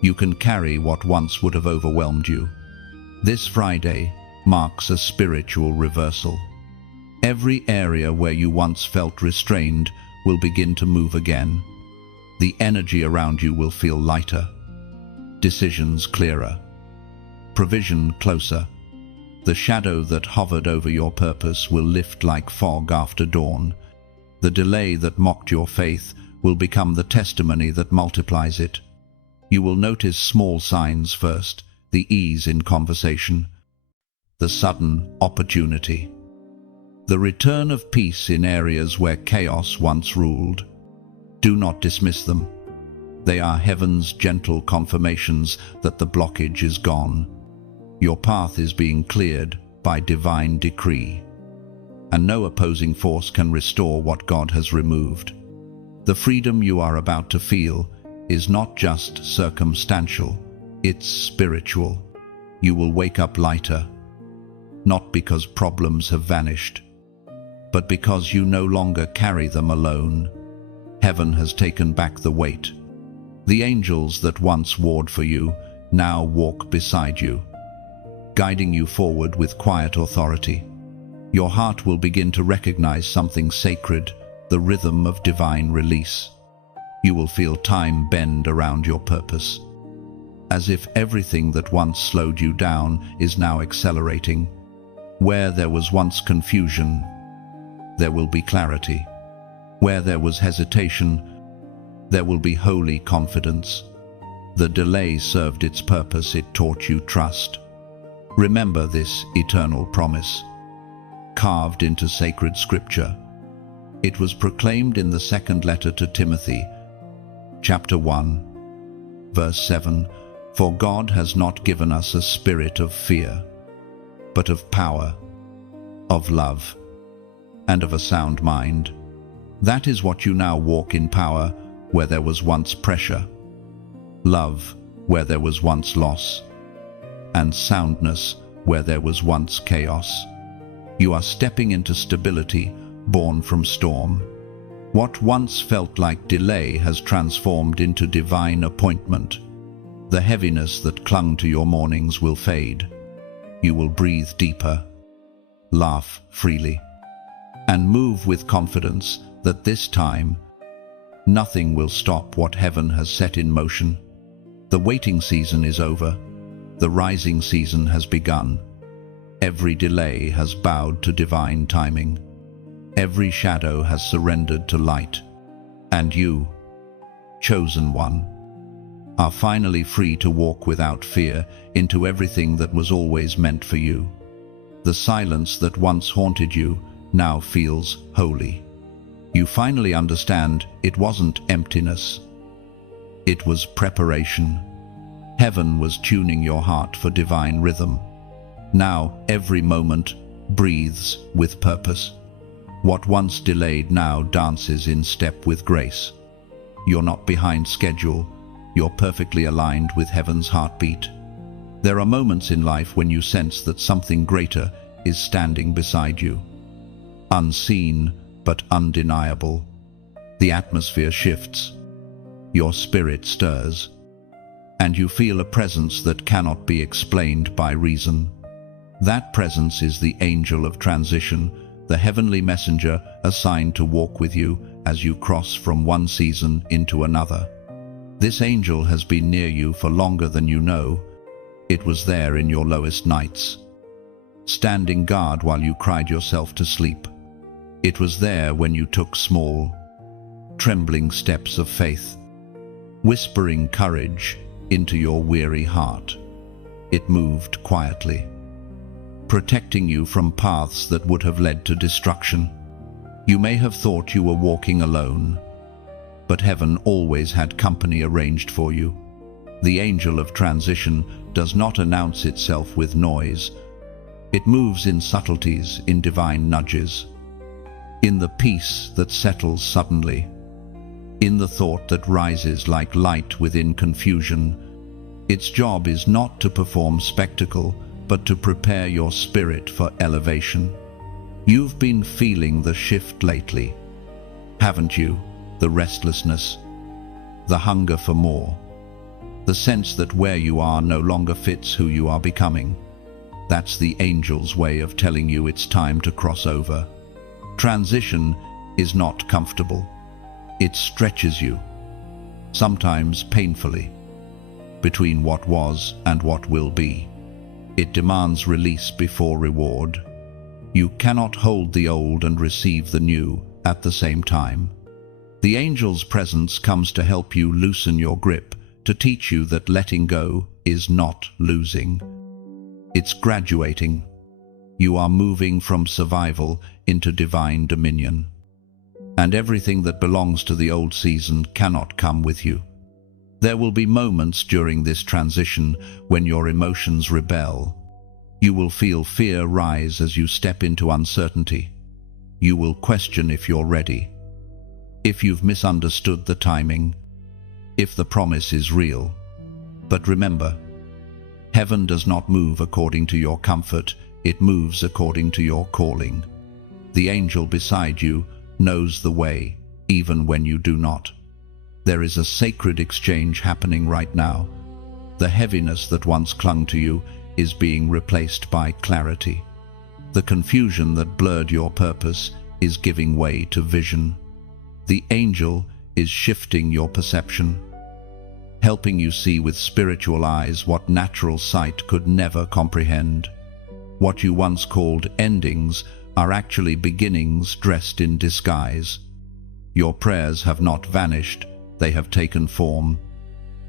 You can carry what once would have overwhelmed you. This Friday marks a spiritual reversal. Every area where you once felt restrained will begin to move again. The energy around you will feel lighter, decisions clearer, provision closer. The shadow that hovered over your purpose will lift like fog after dawn. The delay that mocked your faith will become the testimony that multiplies it. You will notice small signs first, the ease in conversation, the sudden opportunity, the return of peace in areas where chaos once ruled. Do not dismiss them. They are heaven's gentle confirmations that the blockage is gone. Your path is being cleared by divine decree, and no opposing force can restore what God has removed. The freedom you are about to feel is not just circumstantial, it's spiritual. You will wake up lighter, not because problems have vanished, but because you no longer carry them alone. Heaven has taken back the weight. The angels that once warred for you now walk beside you, guiding you forward with quiet authority. Your heart will begin to recognize something sacred, the rhythm of divine release. You will feel time bend around your purpose, as if everything that once slowed you down is now accelerating. Where there was once confusion, there will be clarity. Where there was hesitation, there will be holy confidence. The delay served its purpose, it taught you trust. Remember this eternal promise, carved into sacred scripture. It was proclaimed in the second letter to Timothy, chapter 1, verse 7, "For God has not given us a spirit of fear, but of power, of love, and of a sound mind. That is what you now walk in: power where there was once pressure, love where there was once loss, and soundness where there was once chaos. You are stepping into stability born from storm. What once felt like delay has transformed into divine appointment. The heaviness that clung to your mornings will fade. You will breathe deeper, laugh freely, and move with confidence that this time nothing will stop what heaven has set in motion. The waiting season is over. The rising season has begun. Every delay has bowed to divine timing. Every shadow has surrendered to light. And you, chosen one, are finally free to walk without fear into everything that was always meant for you. The silence that once haunted you now feels holy. You finally understand it wasn't emptiness. It was preparation. Heaven was tuning your heart for divine rhythm. Now every moment breathes with purpose. What once delayed now dances in step with grace. You're not behind schedule. You're perfectly aligned with heaven's heartbeat. There are moments in life when you sense that something greater is standing beside you. Unseen but undeniable. The atmosphere shifts. Your spirit stirs. And you feel a presence that cannot be explained by reason. That presence is the angel of transition, the heavenly messenger assigned to walk with you as you cross from one season into another. This angel has been near you for longer than you know. It was there in your lowest nights, standing guard while you cried yourself to sleep. It was there when you took small, trembling steps of faith, whispering courage into your weary heart. It moved quietly, protecting you from paths that would have led to destruction. You may have thought you were walking alone, but heaven always had company arranged for you. The angel of transition does not announce itself with noise. It moves in subtleties, in divine nudges, in the peace that settles suddenly, in the thought that rises like light within confusion. Its job is not to perform spectacle, but to prepare your spirit for elevation. You've been feeling the shift lately, haven't you? The restlessness, the hunger for more, the sense that where you are no longer fits who you are becoming. That's the angel's way of telling you it's time to cross over. Transition is not comfortable. It stretches you, sometimes painfully, between what was and what will be. It demands release before reward. You cannot hold the old and receive the new at the same time. The angel's presence comes to help you loosen your grip, to teach you that letting go is not losing. It's graduating. You are moving from survival into divine dominion. And everything that belongs to the old season cannot come with you. There will be moments during this transition when your emotions rebel. You will feel fear rise as you step into uncertainty. You will question if you're ready, if you've misunderstood the timing, if the promise is real. But remember, heaven does not move according to your comfort, it moves according to your calling. The angel beside you knows the way, even when you do not. There is a sacred exchange happening right now. The heaviness that once clung to you is being replaced by clarity. The confusion that blurred your purpose is giving way to vision. The angel is shifting your perception, helping you see with spiritual eyes what natural sight could never comprehend. What you once called endings are actually beginnings dressed in disguise. Your prayers have not vanished, they have taken form.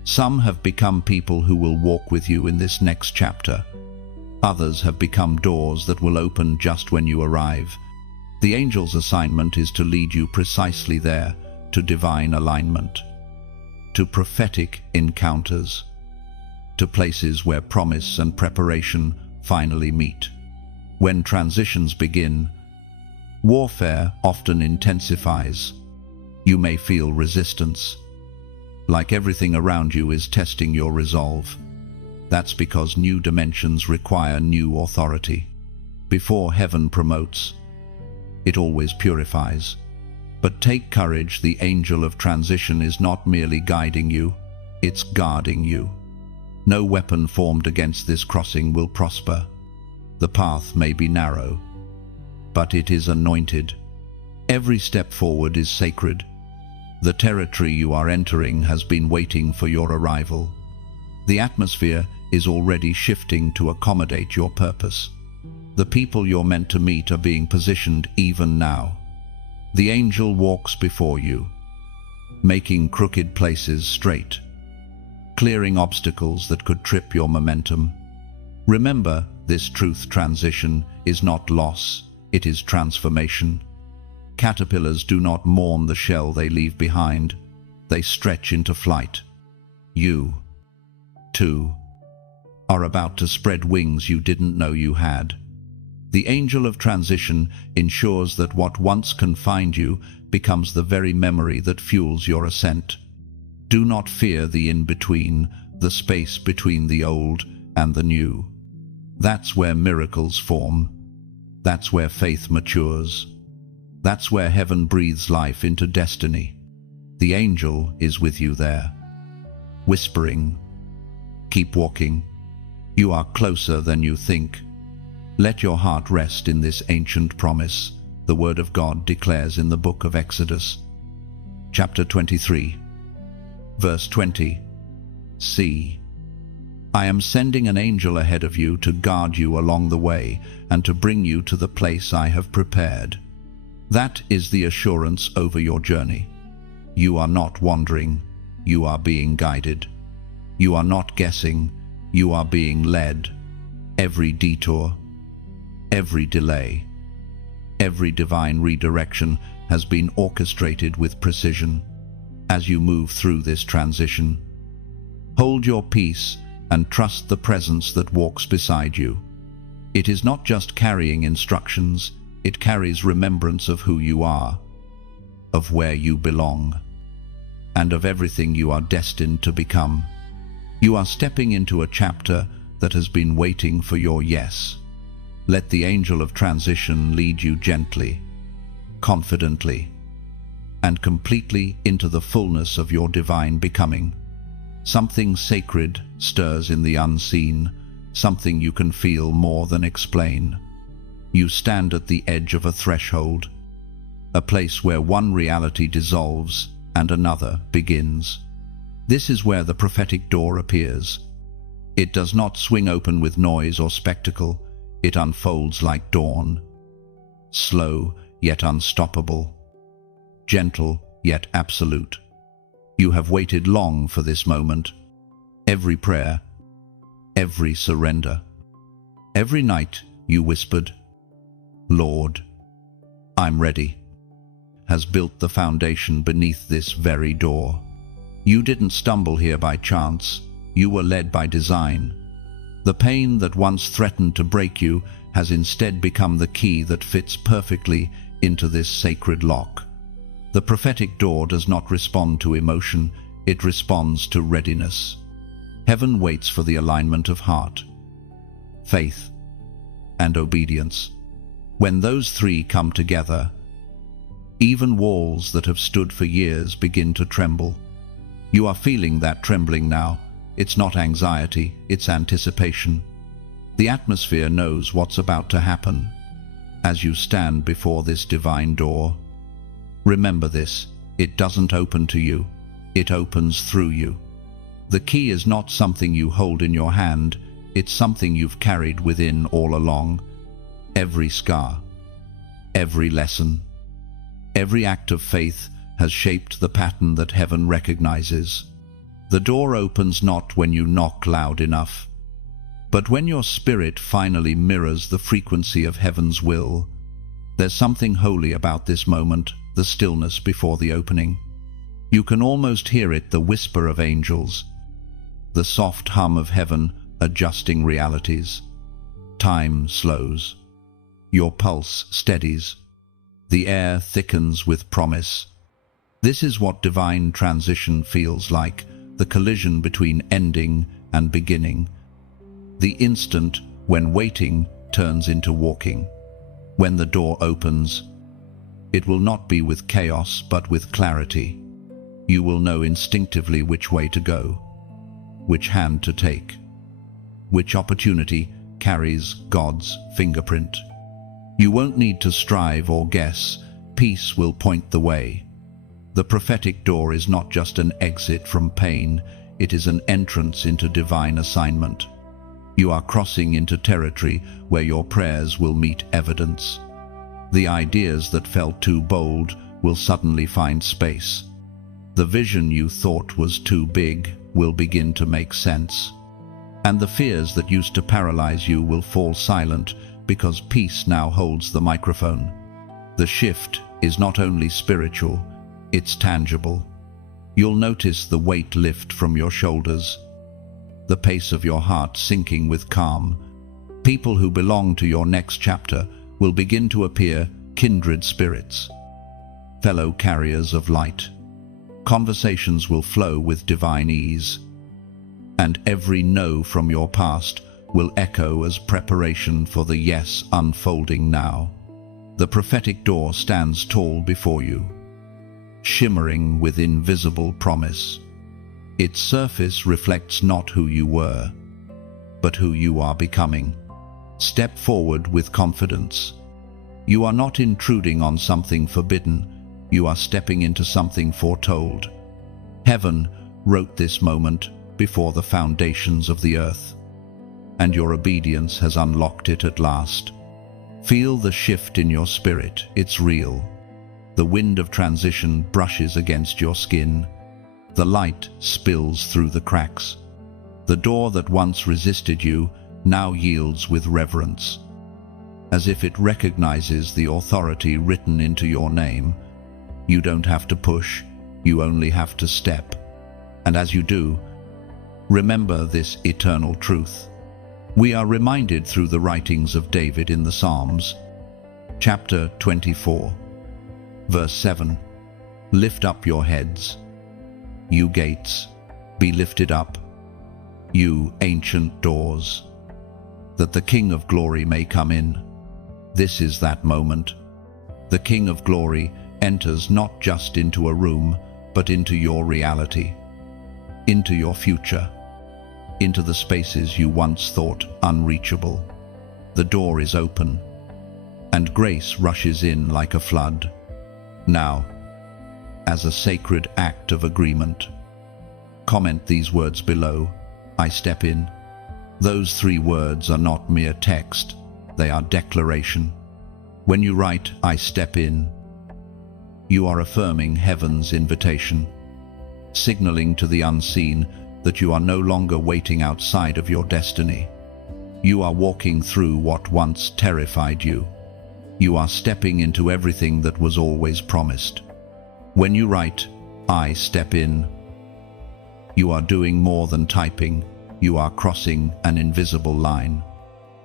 Some have become people who will walk with you in this next chapter. Others have become doors that will open just when you arrive. The angel's assignment is to lead you precisely there, to divine alignment, to prophetic encounters, to places where promise and preparation finally meet. When transitions begin, Warfare often intensifies. You may feel resistance, like everything around you is testing your resolve. That's because new dimensions require new authority. Before heaven promotes, it always purifies. But take courage, the angel of transition is not merely guiding you, it's guarding you. No weapon formed against this crossing will prosper. The path may be narrow, but it is anointed. Every step forward is sacred. The territory you are entering has been waiting for your arrival. The atmosphere is already shifting to accommodate your purpose. The people you're meant to meet are being positioned even now. The angel walks before you, making crooked places straight, clearing obstacles that could trip your momentum. Remember, this truth transition is not loss, it is transformation. Caterpillars do not mourn the shell they leave behind, they stretch into flight. You, too, are about to spread wings you didn't know you had. The angel of transition ensures that what once confined you becomes the very memory that fuels your ascent. Do not fear the in-between, the space between the old and the new. That's where miracles form. That's where faith matures. That's where heaven breathes life into destiny. The angel is with you there, whispering, "Keep walking. You are closer than you think." Let your heart rest in this ancient promise the Word of God declares in the book of Exodus, chapter 23, verse 20. See, I am sending an angel ahead of you to guard you along the way and to bring you to the place I have prepared. That is the assurance over your journey. You are not wandering, you are being guided. You are not guessing, you are being led. Every detour, every delay, every divine redirection has been orchestrated with precision. As you move through this transition, hold your peace and trust the presence that walks beside you. It is not just carrying instructions, it carries remembrance of who you are, of where you belong, and of everything you are destined to become. You are stepping into a chapter that has been waiting for your yes. Let the angel of transition lead you gently, confidently, and completely into the fullness of your divine becoming. Something sacred stirs in the unseen, something you can feel more than explain. You stand at the edge of a threshold, a place where one reality dissolves and another begins. This is where the prophetic door appears. It does not swing open with noise or spectacle, it unfolds like dawn. Slow yet unstoppable, gentle yet absolute. You have waited long for this moment. Every prayer, every surrender, every night you whispered, "Lord, I'm ready," has built the foundation beneath this very door. You didn't stumble here by chance, you were led by design. The pain that once threatened to break you has instead become the key that fits perfectly into this sacred lock. The prophetic door does not respond to emotion, it responds to readiness. Heaven waits for the alignment of heart, faith, and obedience. When those three come together, even walls that have stood for years begin to tremble. You are feeling that trembling now. It's not anxiety, it's anticipation. The atmosphere knows what's about to happen. As you stand before this divine door, remember this, it doesn't open to you, it opens through you. The key is not something you hold in your hand, it's something you've carried within all along. Every scar, every lesson, every act of faith has shaped the pattern that heaven recognizes. The door opens not when you knock loud enough, but when your spirit finally mirrors the frequency of heaven's will. There's something holy about this moment, the stillness before the opening. You can almost hear it, the whisper of angels, the soft hum of heaven adjusting realities. Time slows. Your pulse steadies. The air thickens with promise. This is what divine transition feels like, the collision between ending and beginning. The instant when waiting turns into walking. When the door opens, it will not be with chaos but with clarity. You will know instinctively which way to go, which hand to take, which opportunity carries God's fingerprint. You won't need to strive or guess. Peace will point the way. The prophetic door is not just an exit from pain, it is an entrance into divine assignment. You are crossing into territory where your prayers will meet evidence. The ideas that felt too bold will suddenly find space. The vision you thought was too big will begin to make sense. And the fears that used to paralyze you will fall silent because peace now holds the microphone. The shift is not only spiritual, it's tangible. You'll notice the weight lift from your shoulders, the pace of your heart sinking with calm. People who belong to your next chapter will begin to appear kindred spirits, fellow carriers of light. Conversations will flow with divine ease, and every no from your past will echo as preparation for the yes unfolding now. The prophetic door stands tall before you, shimmering with invisible promise. Its surface reflects not who you were, but who you are becoming. Step forward with confidence. You are not intruding on something forbidden, you are stepping into something foretold. Heaven wrote this moment before the foundations of the earth, and your obedience has unlocked it at last. Feel the shift in your spirit, it's real. The wind of transition brushes against your skin. The light spills through the cracks. The door that once resisted you now yields with reverence, as if it recognizes the authority written into your name. You don't have to push, you only have to step. And as you do, remember this eternal truth. We are reminded through the writings of David in the Psalms. Chapter 24, verse 7. Lift up your heads, you gates, be lifted up, you ancient doors, that the King of Glory may come in. This is that moment. The King of Glory enters not just into a room, but into your reality, into your future, into the spaces you once thought unreachable. The door is open, and grace rushes in like a flood. Now, as a sacred act of agreement, comment these words below: I step in. Those 3 words are not mere text, they are declaration. When you write, I step in, you are affirming heaven's invitation, signaling to the unseen that you are no longer waiting outside of your destiny. You are walking through what once terrified you. You are stepping into everything that was always promised. When you write, I step in, you are doing more than typing, you are crossing an invisible line.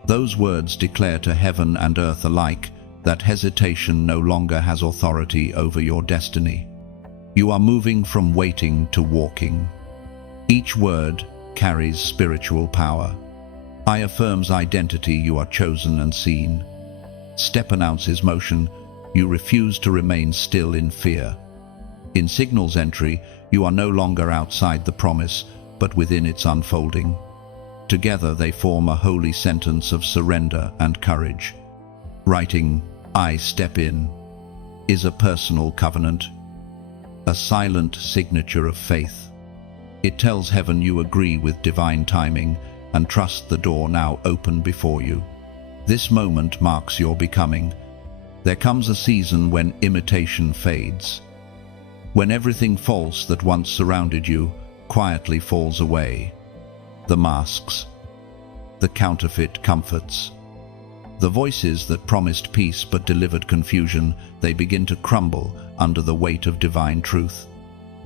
Those words declare to heaven and earth alike that hesitation no longer has authority over your destiny. You are moving from waiting to walking. Each word carries spiritual power. I affirms identity, you are chosen and seen. Step announces motion, you refuse to remain still in fear. In signals entry, you are no longer outside the promise, but within its unfolding. Together they form a holy sentence of surrender and courage. Writing, I step in, is a personal covenant, a silent signature of faith. It tells heaven you agree with divine timing and trust the door now open before you. This moment marks your becoming. There comes a season when imitation fades, when everything false that once surrounded you quietly falls away. The masks, the counterfeit comforts, the voices that promised peace but delivered confusion, they begin to crumble under the weight of divine truth.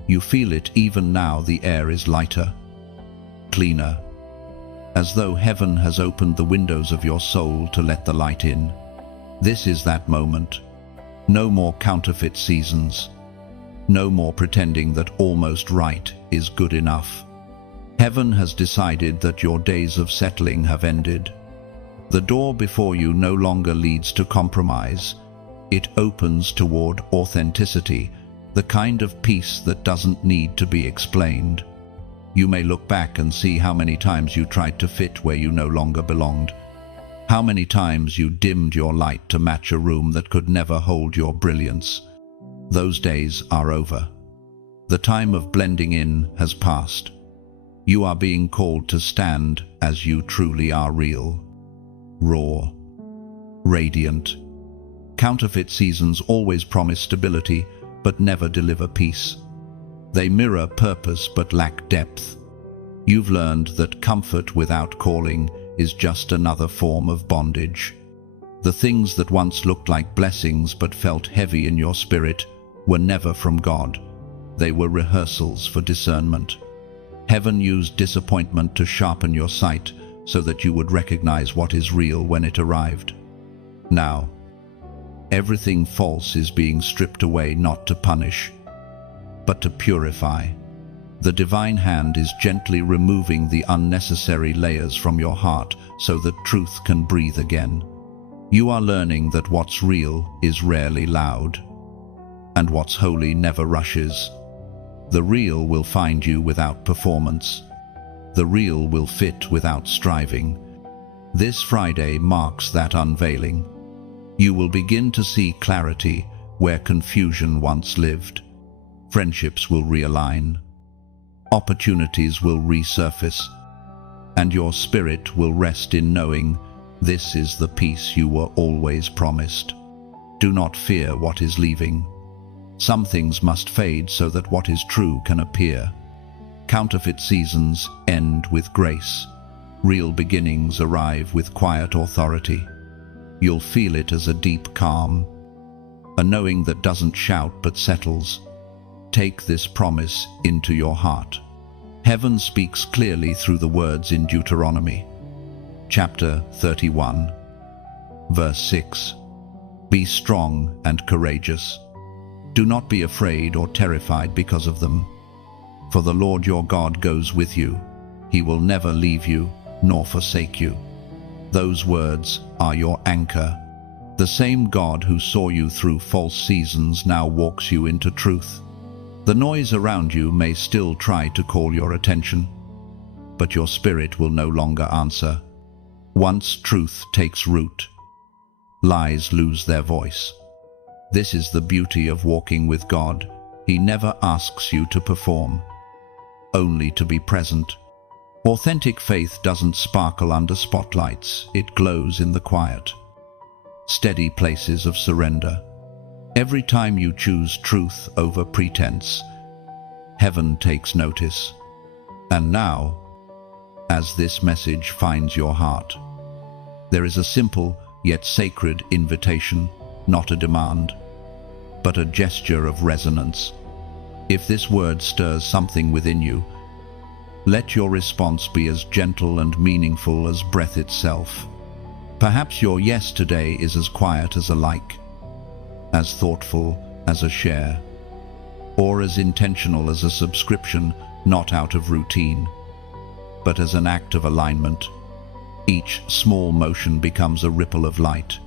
You feel it even now. The air is lighter, cleaner, as though heaven has opened the windows of your soul to let the light in. This is that moment. No more counterfeit seasons. No more pretending that almost right is good enough. Heaven has decided that your days of settling have ended. The door before you no longer leads to compromise. It opens toward authenticity, the kind of peace that doesn't need to be explained. You may look back and see how many times you tried to fit where you no longer belonged. How many times you dimmed your light to match a room that could never hold your brilliance. Those days are over. The time of blending in has passed. You are being called to stand as you truly are, real, raw, radiant. Counterfeit seasons always promise stability, but never deliver peace. They mirror purpose but lack depth. You've learned that comfort without calling is just another form of bondage. The things that once looked like blessings but felt heavy in your spirit were never from God. They were rehearsals for discernment. Heaven used disappointment to sharpen your sight so that you would recognize what is real when it arrived. Now, everything false is being stripped away, not to punish, but to purify. The divine hand is gently removing the unnecessary layers from your heart so that truth can breathe again. You are learning that what's real is rarely loud, and what's holy never rushes. The real will find you without performance. The real will fit without striving. This Friday marks that unveiling. You will begin to see clarity where confusion once lived. Friendships will realign. Opportunities will resurface, and your spirit will rest in knowing this is the peace you were always promised. Do not fear what is leaving. Some things must fade so that what is true can appear. Counterfeit seasons end with grace. Real beginnings arrive with quiet authority. You'll feel it as a deep calm, a knowing that doesn't shout but settles. Take this promise into your heart. Heaven speaks clearly through the words in Deuteronomy, chapter 31, verse 6. Be strong and courageous. Do not be afraid or terrified because of them. For the Lord your God goes with you. He will never leave you nor forsake you. Those words are your anchor. The same God who saw you through false seasons now walks you into truth. The noise around you may still try to call your attention, but your spirit will no longer answer. Once truth takes root, lies lose their voice. This is the beauty of walking with God. He never asks you to perform, only to be present. Authentic faith doesn't sparkle under spotlights, it glows in the quiet, steady places of surrender. Every time you choose truth over pretense, heaven takes notice. And now, as this message finds your heart, there is a simple yet sacred invitation, not a demand, but a gesture of resonance. If this word stirs something within you, let your response be as gentle and meaningful as breath itself. Perhaps your yes today is as quiet as a like, as thoughtful as a share, or as intentional as a subscription, not out of routine, but as an act of alignment. Each small motion becomes a ripple of light,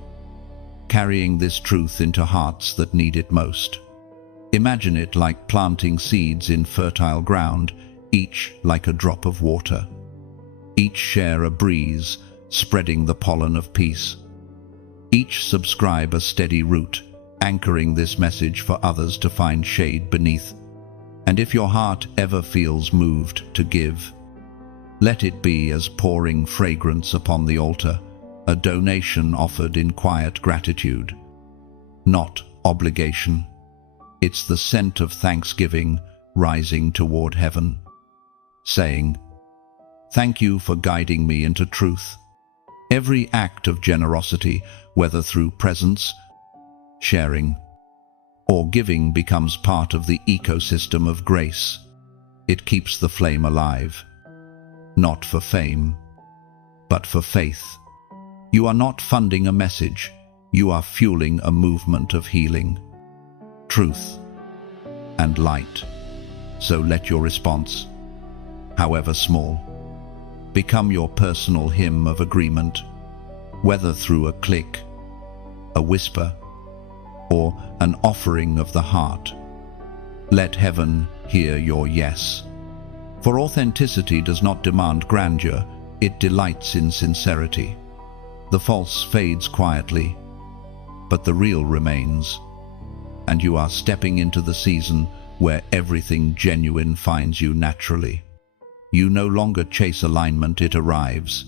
carrying this truth into hearts that need it most. Imagine it like planting seeds in fertile ground, each like a drop of water. Each share a breeze, spreading the pollen of peace. Each subscribe a steady root, anchoring this message for others to find shade beneath. And if your heart ever feels moved to give, let it be as pouring fragrance upon the altar, a donation offered in quiet gratitude, not obligation. It's the scent of thanksgiving rising toward heaven, saying, "Thank you for guiding me into truth." Every act of generosity, whether through presence, sharing, or giving, becomes part of the ecosystem of grace. It keeps the flame alive, not for fame, but for faith. You are not funding a message, You are fueling a movement of healing, truth, and light. So let your response, however small, become your personal hymn of agreement, whether through a click, a whisper, or an offering of the heart. Let heaven hear your yes. For authenticity does not demand grandeur, it delights in sincerity. The false fades quietly, but the real remains, and you are stepping into the season where everything genuine finds you naturally. You no longer chase alignment, it arrives.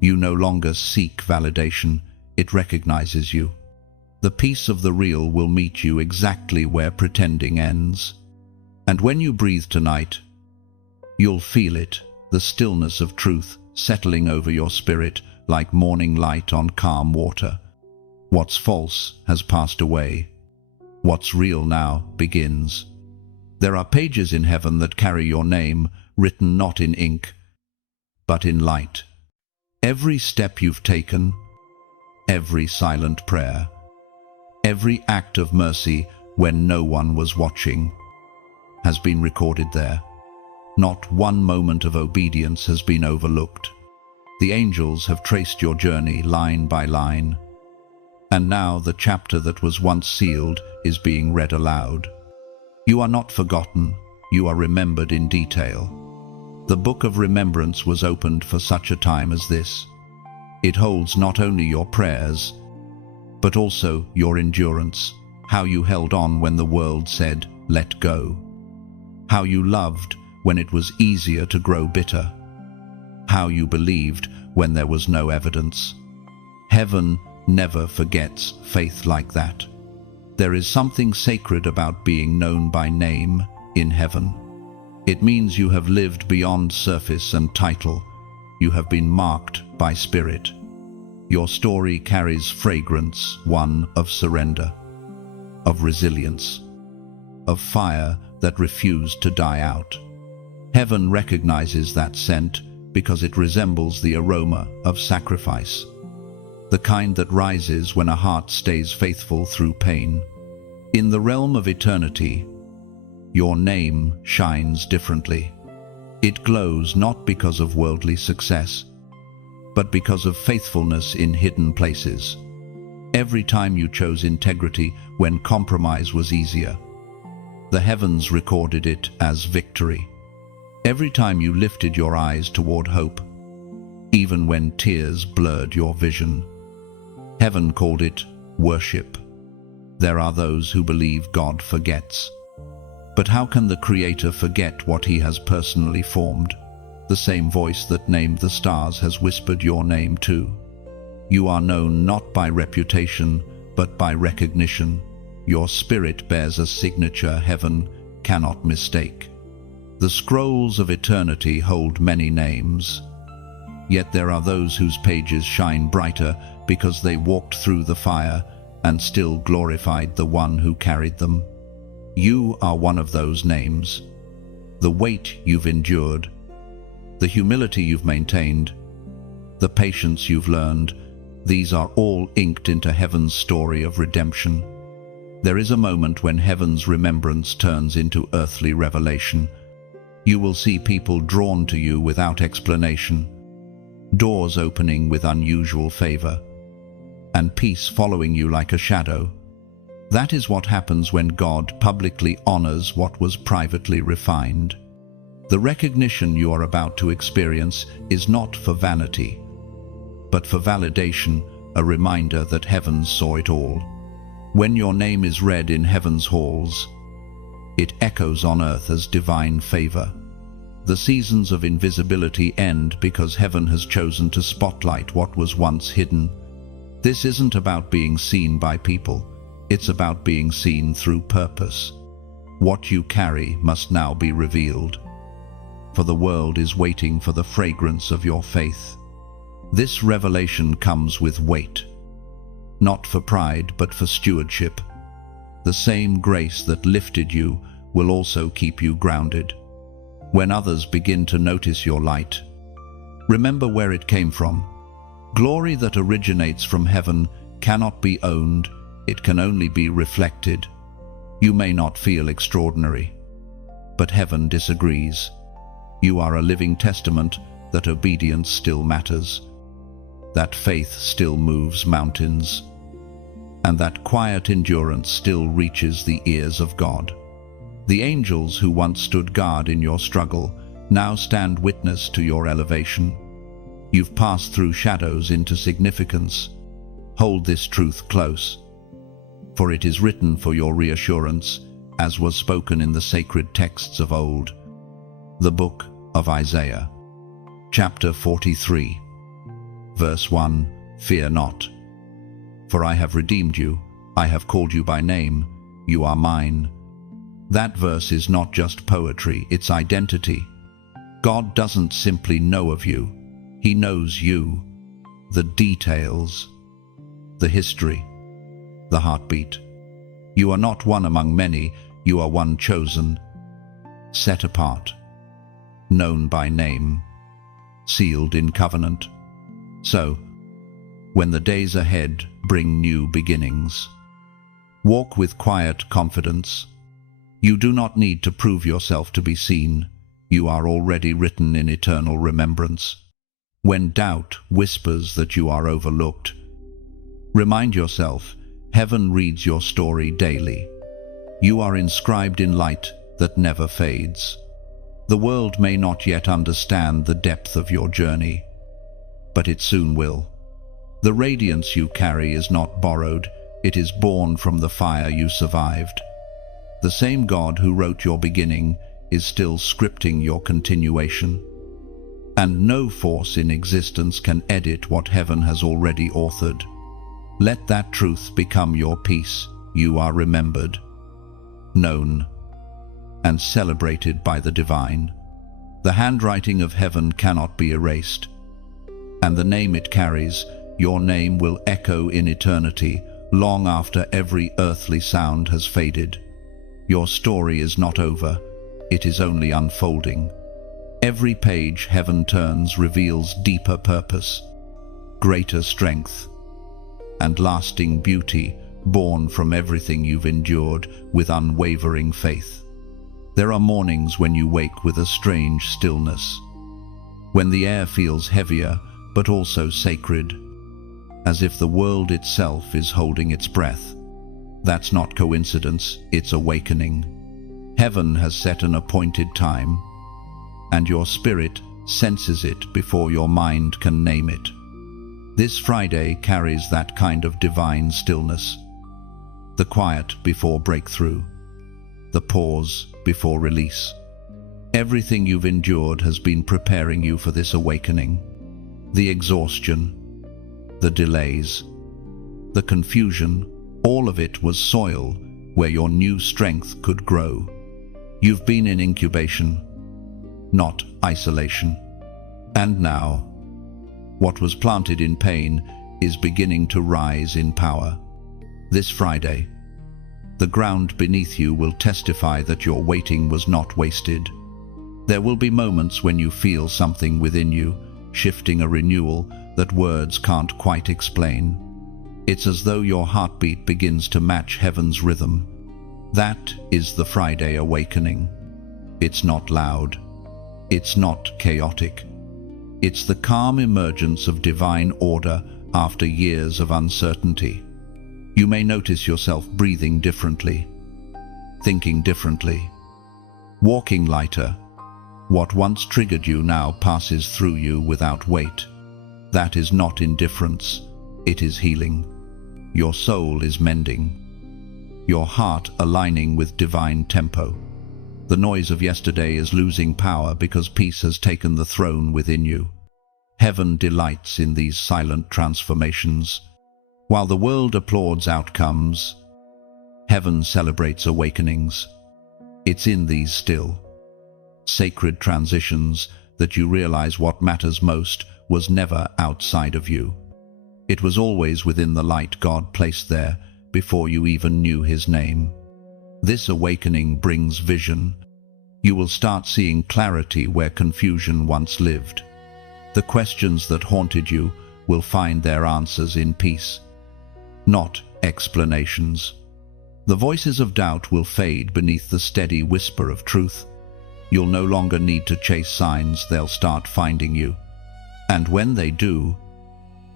You no longer seek validation, it recognizes you. The peace of the real will meet you exactly where pretending ends. And when you breathe tonight, you'll feel it, the stillness of truth settling over your spirit like morning light on calm water. What's false has passed away. What's real now begins. There are pages in heaven that carry your name, written not in ink, but in light. Every step you've taken, every silent prayer, every act of mercy when no one was watching, has been recorded there. Not one moment of obedience has been overlooked. The angels have traced your journey line by line. And now the chapter that was once sealed is being read aloud. You are not forgotten, you are remembered in detail. The book of remembrance was opened for such a time as this. It holds not only your prayers, but also your endurance, how you held on when the world said, let go. How you loved when it was easier to grow bitter. How you believed when there was no evidence. Heaven never forgets faith like that. There is something sacred about being known by name in heaven. It means you have lived beyond surface and title. You have been marked by spirit. Your story carries fragrance, one of surrender, of resilience, of fire that refused to die out. Heaven recognizes that scent because it resembles the aroma of sacrifice, the kind that rises when a heart stays faithful through pain. In the realm of eternity, your name shines differently. It glows not because of worldly success, but because of faithfulness in hidden places. Every time you chose integrity when compromise was easier, the heavens recorded it as victory. Every time you lifted your eyes toward hope, even when tears blurred your vision, heaven called it worship. There are those who believe God forgets. But how can the Creator forget what He has personally formed? The same voice that named the stars has whispered your name too. You are known not by reputation, but by recognition. Your spirit bears a signature heaven cannot mistake. The scrolls of eternity hold many names. Yet there are those whose pages shine brighter because they walked through the fire and still glorified the one who carried them. You are one of those names. The weight you've endured, the humility you've maintained, the patience you've learned, these are all inked into heaven's story of redemption. There is a moment when heaven's remembrance turns into earthly revelation. You will see people drawn to you without explanation, doors opening with unusual favor, and peace following you like a shadow. That is what happens when God publicly honors what was privately refined. The recognition you are about to experience is not for vanity, but for validation, a reminder that heaven saw it all. When your name is read in heaven's halls, it echoes on earth as divine favor. The seasons of invisibility end because heaven has chosen to spotlight what was once hidden. This isn't about being seen by people, it's about being seen through purpose. What you carry must now be revealed, for the world is waiting for the fragrance of your faith. This revelation comes with weight, not for pride but for stewardship. The same grace that lifted you will also keep you grounded. When others begin to notice your light, remember where it came from. Glory that originates from heaven cannot be owned, it can only be reflected. You may not feel extraordinary, but heaven disagrees. You are a living testament that obedience still matters, that faith still moves mountains, and that quiet endurance still reaches the ears of God. The angels who once stood guard in your struggle now stand witness to your elevation. You've passed through shadows into significance. Hold this truth close, for it is written for your reassurance, as was spoken in the sacred texts of old. The book of Isaiah, chapter 43, verse 1, Fear not, for I have redeemed you, I have called you by name, you are mine. That verse is not just poetry, it's identity. God doesn't simply know of you, He knows you, the details, the history, the heartbeat. You are not one among many, you are one chosen, set apart, known by name, sealed in covenant. So, when the days ahead bring new beginnings, walk with quiet confidence. You do not need to prove yourself to be seen. You are already written in eternal remembrance. When doubt whispers that you are overlooked, remind yourself, heaven reads your story daily. You are inscribed in light that never fades. The world may not yet understand the depth of your journey, but it soon will. The radiance you carry is not borrowed, it is born from the fire you survived. The same God who wrote your beginning is still scripting your continuation. And no force in existence can edit what heaven has already authored. Let that truth become your peace. You are remembered, known, and celebrated by the divine. The handwriting of heaven cannot be erased, and the name it carries, your name, will echo in eternity, long after every earthly sound has faded. Your story is not over, it is only unfolding. Every page heaven turns reveals deeper purpose, greater strength, and lasting beauty born from everything you've endured with unwavering faith. There are mornings when you wake with a strange stillness, when the air feels heavier but also sacred, as if the world itself is holding its breath. That's not coincidence, it's awakening. Heaven has set an appointed time, and your spirit senses it before your mind can name it. This Friday carries that kind of divine stillness. The quiet before breakthrough, the pause before release. Everything you've endured has been preparing you for this awakening. The exhaustion, the delays, the confusion, all of it was soil where your new strength could grow. You've been in incubation, not isolation. And now, what was planted in pain is beginning to rise in power. This Friday, the ground beneath you will testify that your waiting was not wasted. There will be moments when you feel something within you, shifting a renewal that words can't quite explain. It's as though your heartbeat begins to match heaven's rhythm. That is the Friday awakening. It's not loud. It's not chaotic. It's the calm emergence of divine order after years of uncertainty. You may notice yourself breathing differently, thinking differently, walking lighter. What once triggered you now passes through you without weight. That is not indifference, it is healing. Your soul is mending, your heart aligning with divine tempo. The noise of yesterday is losing power because peace has taken the throne within you. Heaven delights in these silent transformations. While the world applauds outcomes, heaven celebrates awakenings. It's in these still, sacred transitions that you realize what matters most was never outside of you. It was always within the light God placed there before you even knew His name. This awakening brings vision. You will start seeing clarity where confusion once lived. The questions that haunted you will find their answers in peace. not explanations. The voices of doubt will fade beneath the steady whisper of truth. You'll no longer need to chase signs, they'll start finding you. And when they do,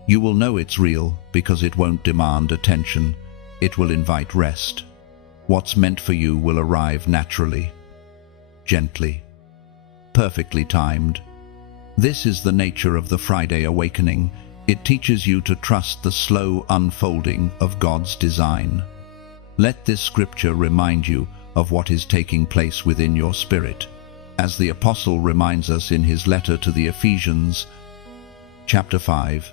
you will know it's real because it won't demand attention. It will invite rest. What's meant for you will arrive naturally, gently, perfectly timed. This is the nature of the Friday awakening. It teaches you to trust the slow unfolding of God's design. Let this scripture remind you of what is taking place within your spirit. As the Apostle reminds us in his letter to the Ephesians, chapter 5,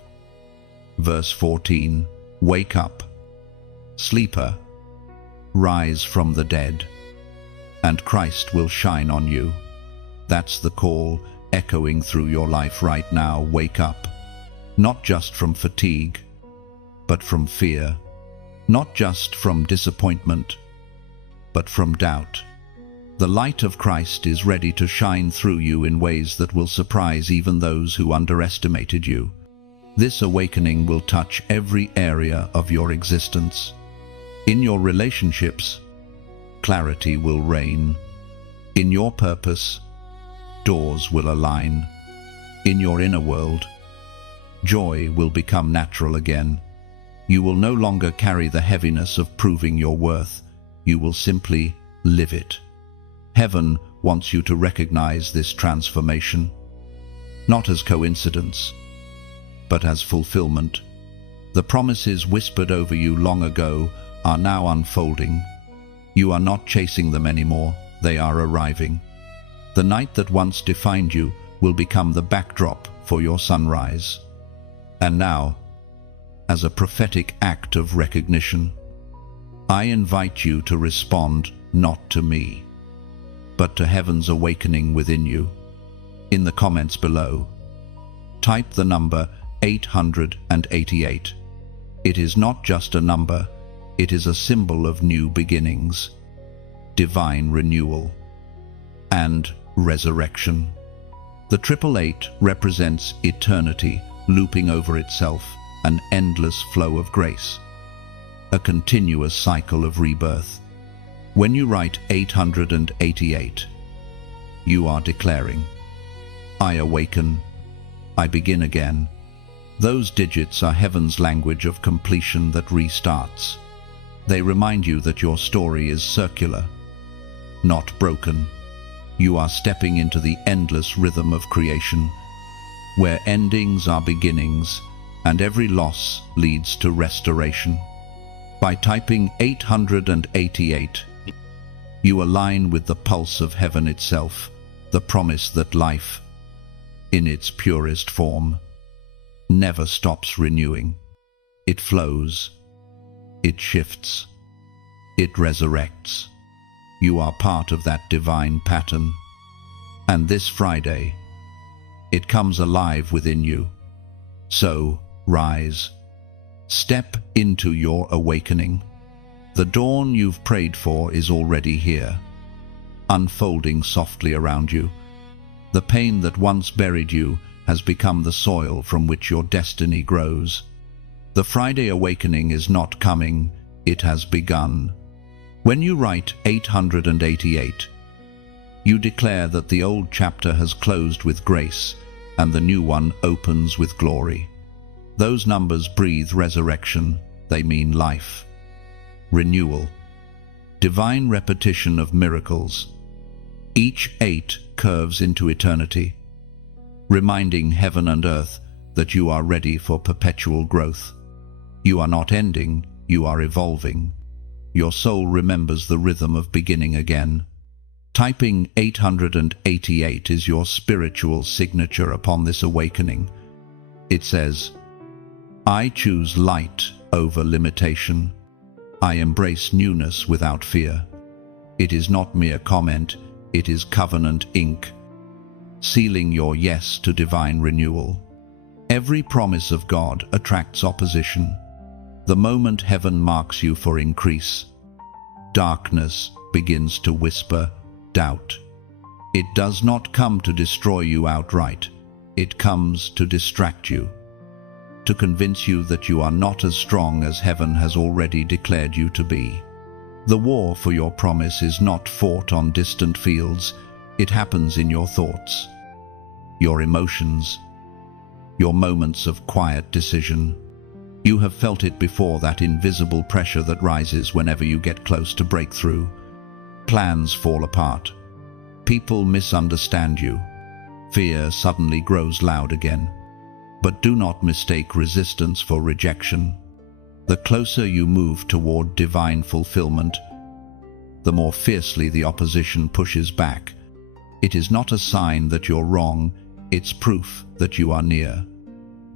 verse 14, "Wake up, sleeper, rise from the dead, and Christ will shine on you." That's the call echoing through your life right now. Wake up, not just from fatigue, but from fear, not just from disappointment, but from doubt. The light of Christ is ready to shine through you in ways that will surprise even those who underestimated you. This awakening will touch every area of your existence. In your relationships, clarity will reign. In your purpose, doors will align. In your inner world, joy will become natural again. You will no longer carry the heaviness of proving your worth. You will simply live it. Heaven wants you to recognize this transformation, not as coincidence, but as fulfillment. The promises whispered over you long ago are now unfolding. You are not chasing them anymore, they are arriving. The night that once defined you will become the backdrop for your sunrise. And now, as a prophetic act of recognition, I invite you to respond not to me, but to heaven's awakening within you. In the comments below, type the number 888. It is not just a number, it is a symbol of new beginnings, divine renewal, and resurrection. The 888 represents eternity looping over itself, an endless flow of grace, a continuous cycle of rebirth. When you write 888, you are declaring, I awaken, I begin again. Those digits are heaven's language of completion that restarts. They remind you that your story is circular, not broken. You are stepping into the endless rhythm of creation, where endings are beginnings and every loss leads to restoration. By typing 888, you align with the pulse of heaven itself, the promise that life, in its purest form, never stops renewing. It flows, it shifts, it resurrects. You are part of that divine pattern. And this Friday, it comes alive within you. So, rise. Step into your awakening. The dawn you've prayed for is already here, unfolding softly around you. The pain that once buried you has become the soil from which your destiny grows. The Friday awakening is not coming, it has begun. When you write 888, you declare that the old chapter has closed with grace and the new one opens with glory. Those numbers breathe resurrection, they mean life, renewal, divine repetition of miracles. Each 8 curves into eternity, reminding heaven and earth that you are ready for perpetual growth. You are not ending, you are evolving. Your soul remembers the rhythm of beginning again. Typing 888 is your spiritual signature upon this awakening. It says, I choose light over limitation. I embrace newness without fear. It is not mere comment, it is covenant ink, sealing your yes to divine renewal. Every promise of God attracts opposition. The moment heaven marks you for increase, darkness begins to whisper doubt. It does not come to destroy you outright. It comes to distract you, to convince you that you are not as strong as heaven has already declared you to be. The war for your promise is not fought on distant fields, it happens in your thoughts, your emotions, your moments of quiet decision. You have felt it before, that invisible pressure that rises whenever you get close to breakthrough. Plans fall apart. People misunderstand you. Fear suddenly grows loud again. But do not mistake resistance for rejection. The closer you move toward divine fulfillment, the more fiercely the opposition pushes back. It is not a sign that you're wrong, it's proof that you are near.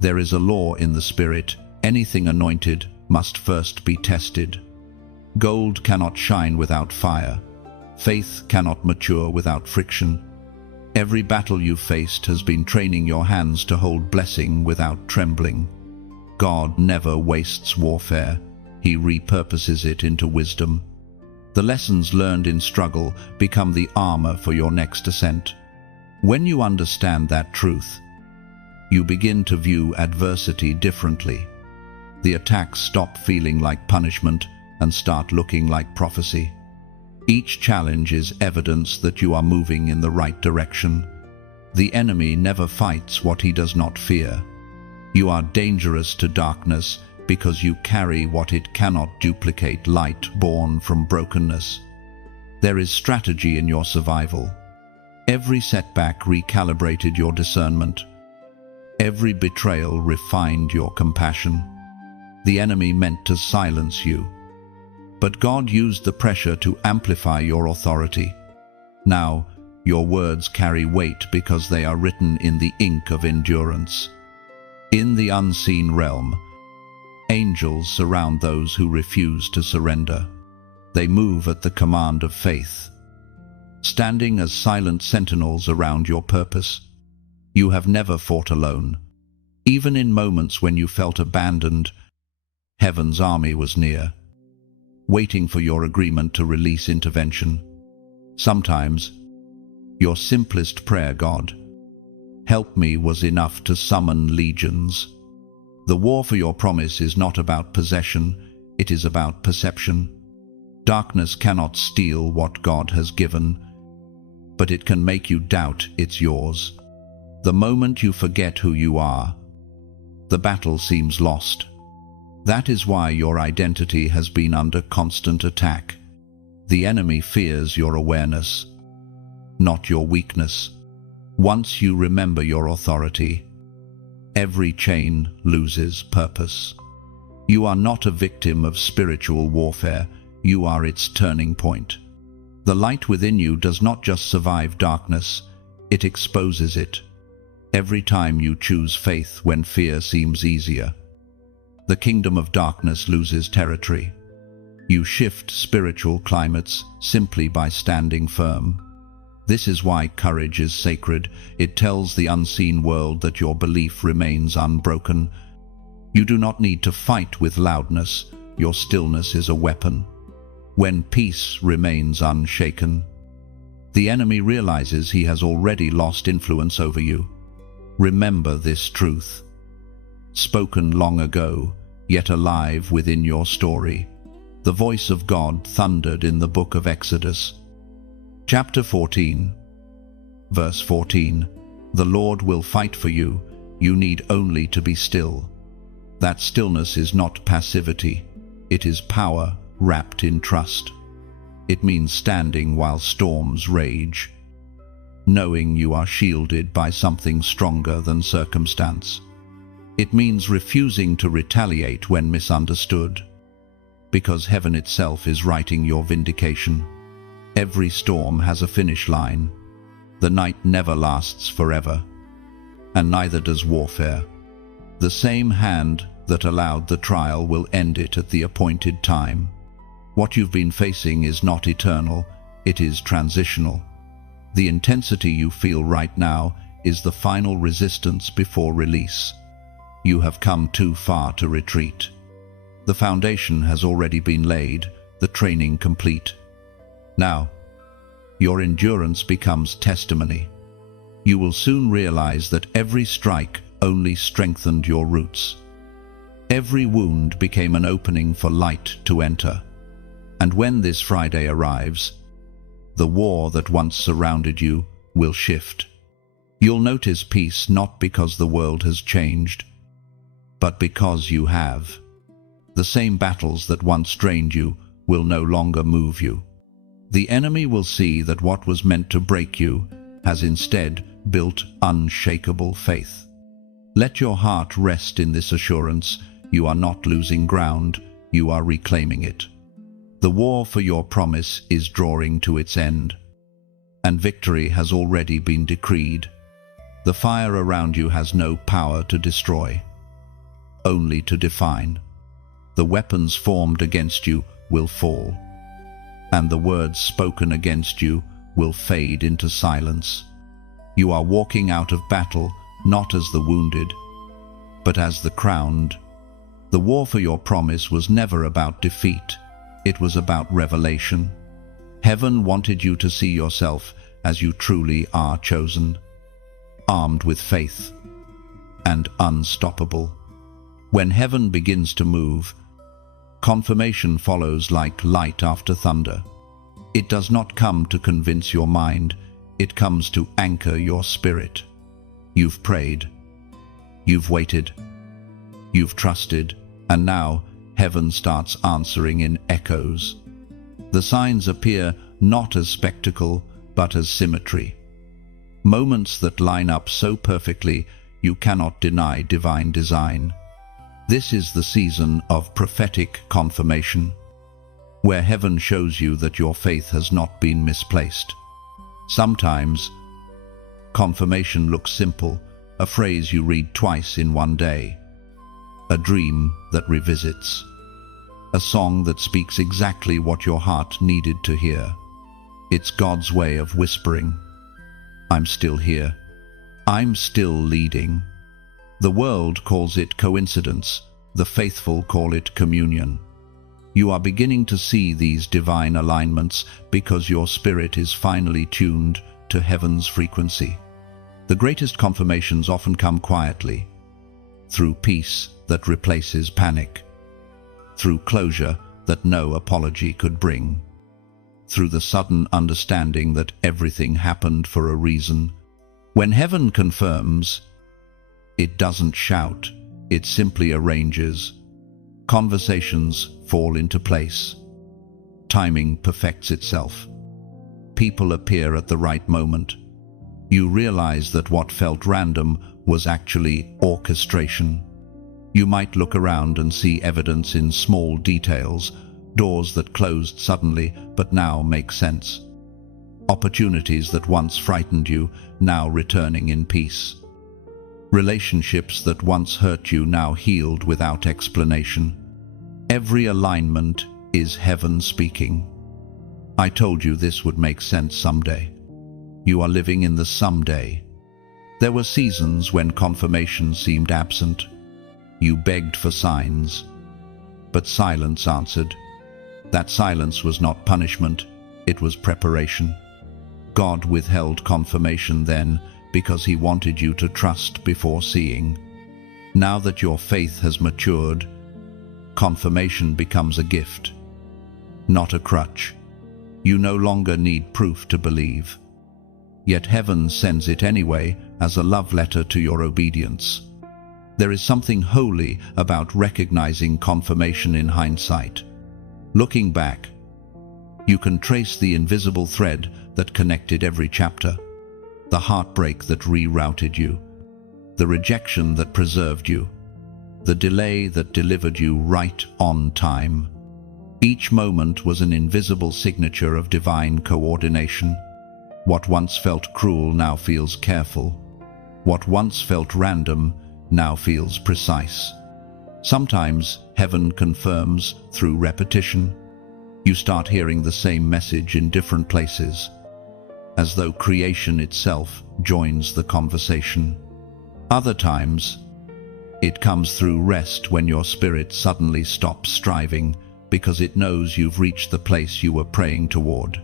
There is a law in the Spirit: anything anointed must first be tested. Gold cannot shine without fire. Faith cannot mature without friction. Every battle you've faced has been training your hands to hold blessing without trembling. God never wastes warfare. He repurposes it into wisdom. The lessons learned in struggle become the armor for your next ascent. When you understand that truth, you begin to view adversity differently. The attacks stop feeling like punishment and start looking like prophecy. Each challenge is evidence that you are moving in the right direction. The enemy never fights what he does not fear. You are dangerous to darkness because you carry what it cannot duplicate: light born from brokenness. There is strategy in your survival. Every setback recalibrated your discernment. Every betrayal refined your compassion. The enemy meant to silence you, but God used the pressure to amplify your authority. Now, your words carry weight because they are written in the ink of endurance. In the unseen realm, angels surround those who refuse to surrender. They move at the command of faith, standing as silent sentinels around your purpose. You have never fought alone. Even in moments when you felt abandoned, heaven's army was near, waiting for your agreement to release intervention. Sometimes, your simplest prayer, "God, help me," was enough to summon legions. The war for your promise is not about possession, it is about perception. Darkness cannot steal what God has given, but it can make you doubt it's yours. The moment you forget who you are, the battle seems lost. That is why your identity has been under constant attack. The enemy fears your awareness, not your weakness. Once you remember your authority, every chain loses purpose. You are not a victim of spiritual warfare, you are its turning point. The light within you does not just survive darkness, it exposes it. Every time you choose faith when fear seems easier, the kingdom of darkness loses territory. You shift spiritual climates simply by standing firm. This is why courage is sacred. It tells the unseen world that your belief remains unbroken. You do not need to fight with loudness. Your stillness is a weapon. When peace remains unshaken, the enemy realizes he has already lost influence over you. Remember this truth, spoken long ago, yet alive within your story. The voice of God thundered in the book of Exodus. Chapter 14, verse 14. The Lord will fight for you. You need only to be still. That stillness is not passivity. It is power wrapped in trust. It means standing while storms rage, knowing you are shielded by something stronger than circumstance. It means refusing to retaliate when misunderstood, because heaven itself is writing your vindication. Every storm has a finish line. The night never lasts forever, and neither does warfare. The same hand that allowed the trial will end it at the appointed time. What you've been facing is not eternal, it is transitional. The intensity you feel right now is the final resistance before release. You have come too far to retreat. The foundation has already been laid, the training complete. Now, your endurance becomes testimony. You will soon realize that every strike only strengthened your roots. Every wound became an opening for light to enter. And when this Friday arrives, the war that once surrounded you will shift. You'll notice peace not because the world has changed, but because you have. The same battles that once drained you will no longer move you. The enemy will see that what was meant to break you has instead built unshakable faith. Let your heart rest in this assurance. You are not losing ground, you are reclaiming it. The war for your promise is drawing to its end, and victory has already been decreed. The fire around you has no power to destroy, only to define. The weapons formed against you will fall, and the words spoken against you will fade into silence. You are walking out of battle not as the wounded, but as the crowned. The war for your promise was never about defeat. It was about revelation. Heaven wanted you to see yourself as you truly are chosen, armed with faith, and unstoppable. When heaven begins to move, confirmation follows like light after thunder. It does not come to convince your mind, it comes to anchor your spirit. You've prayed, you've waited, you've trusted, and now heaven starts answering in echoes. The signs appear not as spectacle, but as symmetry. Moments that line up so perfectly you cannot deny divine design. This is the season of prophetic confirmation, where heaven shows you that your faith has not been misplaced. Sometimes, confirmation looks simple, a phrase you read twice in one day, a dream that revisits, a song that speaks exactly what your heart needed to hear. It's God's way of whispering, I'm still here. I'm still leading. The world calls it coincidence. The faithful call it communion. You are beginning to see these divine alignments because your spirit is finally tuned to heaven's frequency. The greatest confirmations often come quietly, through peace that replaces panic, through closure that no apology could bring, through the sudden understanding that everything happened for a reason. When heaven confirms, it doesn't shout, it simply arranges. Conversations fall into place. Timing perfects itself. People appear at the right moment. You realize that what felt random was actually orchestration. You might look around and see evidence in small details, doors that closed suddenly but now make sense. Opportunities that once frightened you, now returning in peace. Relationships that once hurt you, now healed without explanation. Every alignment is heaven speaking. I told you this would make sense someday. You are living in the someday. There were seasons when confirmation seemed absent. You begged for signs, but silence answered. That silence was not punishment, it was preparation. God withheld confirmation then because he wanted you to trust before seeing. Now that your faith has matured, confirmation becomes a gift, not a crutch. You no longer need proof to believe. Yet heaven sends it anyway as a love letter to your obedience. There is something holy about recognizing confirmation in hindsight. Looking back, you can trace the invisible thread that connected every chapter, the heartbreak that rerouted you, the rejection that preserved you, the delay that delivered you right on time. Each moment was an invisible signature of divine coordination. What once felt cruel now feels careful. What once felt random now feels precise. Sometimes heaven confirms through repetition. You start hearing the same message in different places, as though creation itself joins the conversation. Other times, it comes through rest when your spirit suddenly stops striving because it knows you've reached the place you were praying toward.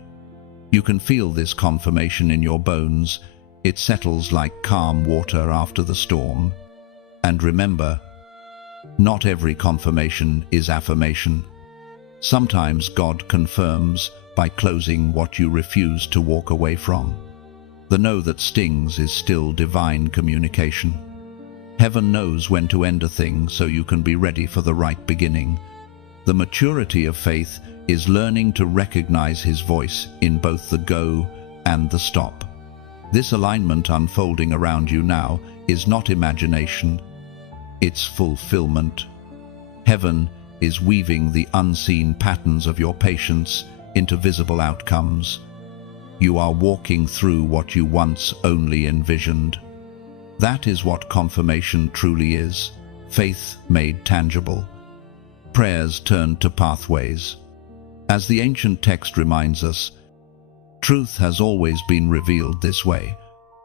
You can feel this confirmation in your bones. It settles like calm water after the storm. And remember, Not every confirmation is affirmation. Sometimes God confirms by closing what you refuse to walk away from. The no that stings is still divine communication. Heaven knows when to end a thing so you can be ready for the right beginning. The maturity of faith is learning to recognize His voice in both the go and the stop. This alignment unfolding around you now is not imagination, it's fulfillment. Heaven is weaving the unseen patterns of your patience into visible outcomes. You are walking through what you once only envisioned. That is what confirmation truly is, faith made tangible. Prayers turned to pathways. As the ancient text reminds us, truth has always been revealed this way,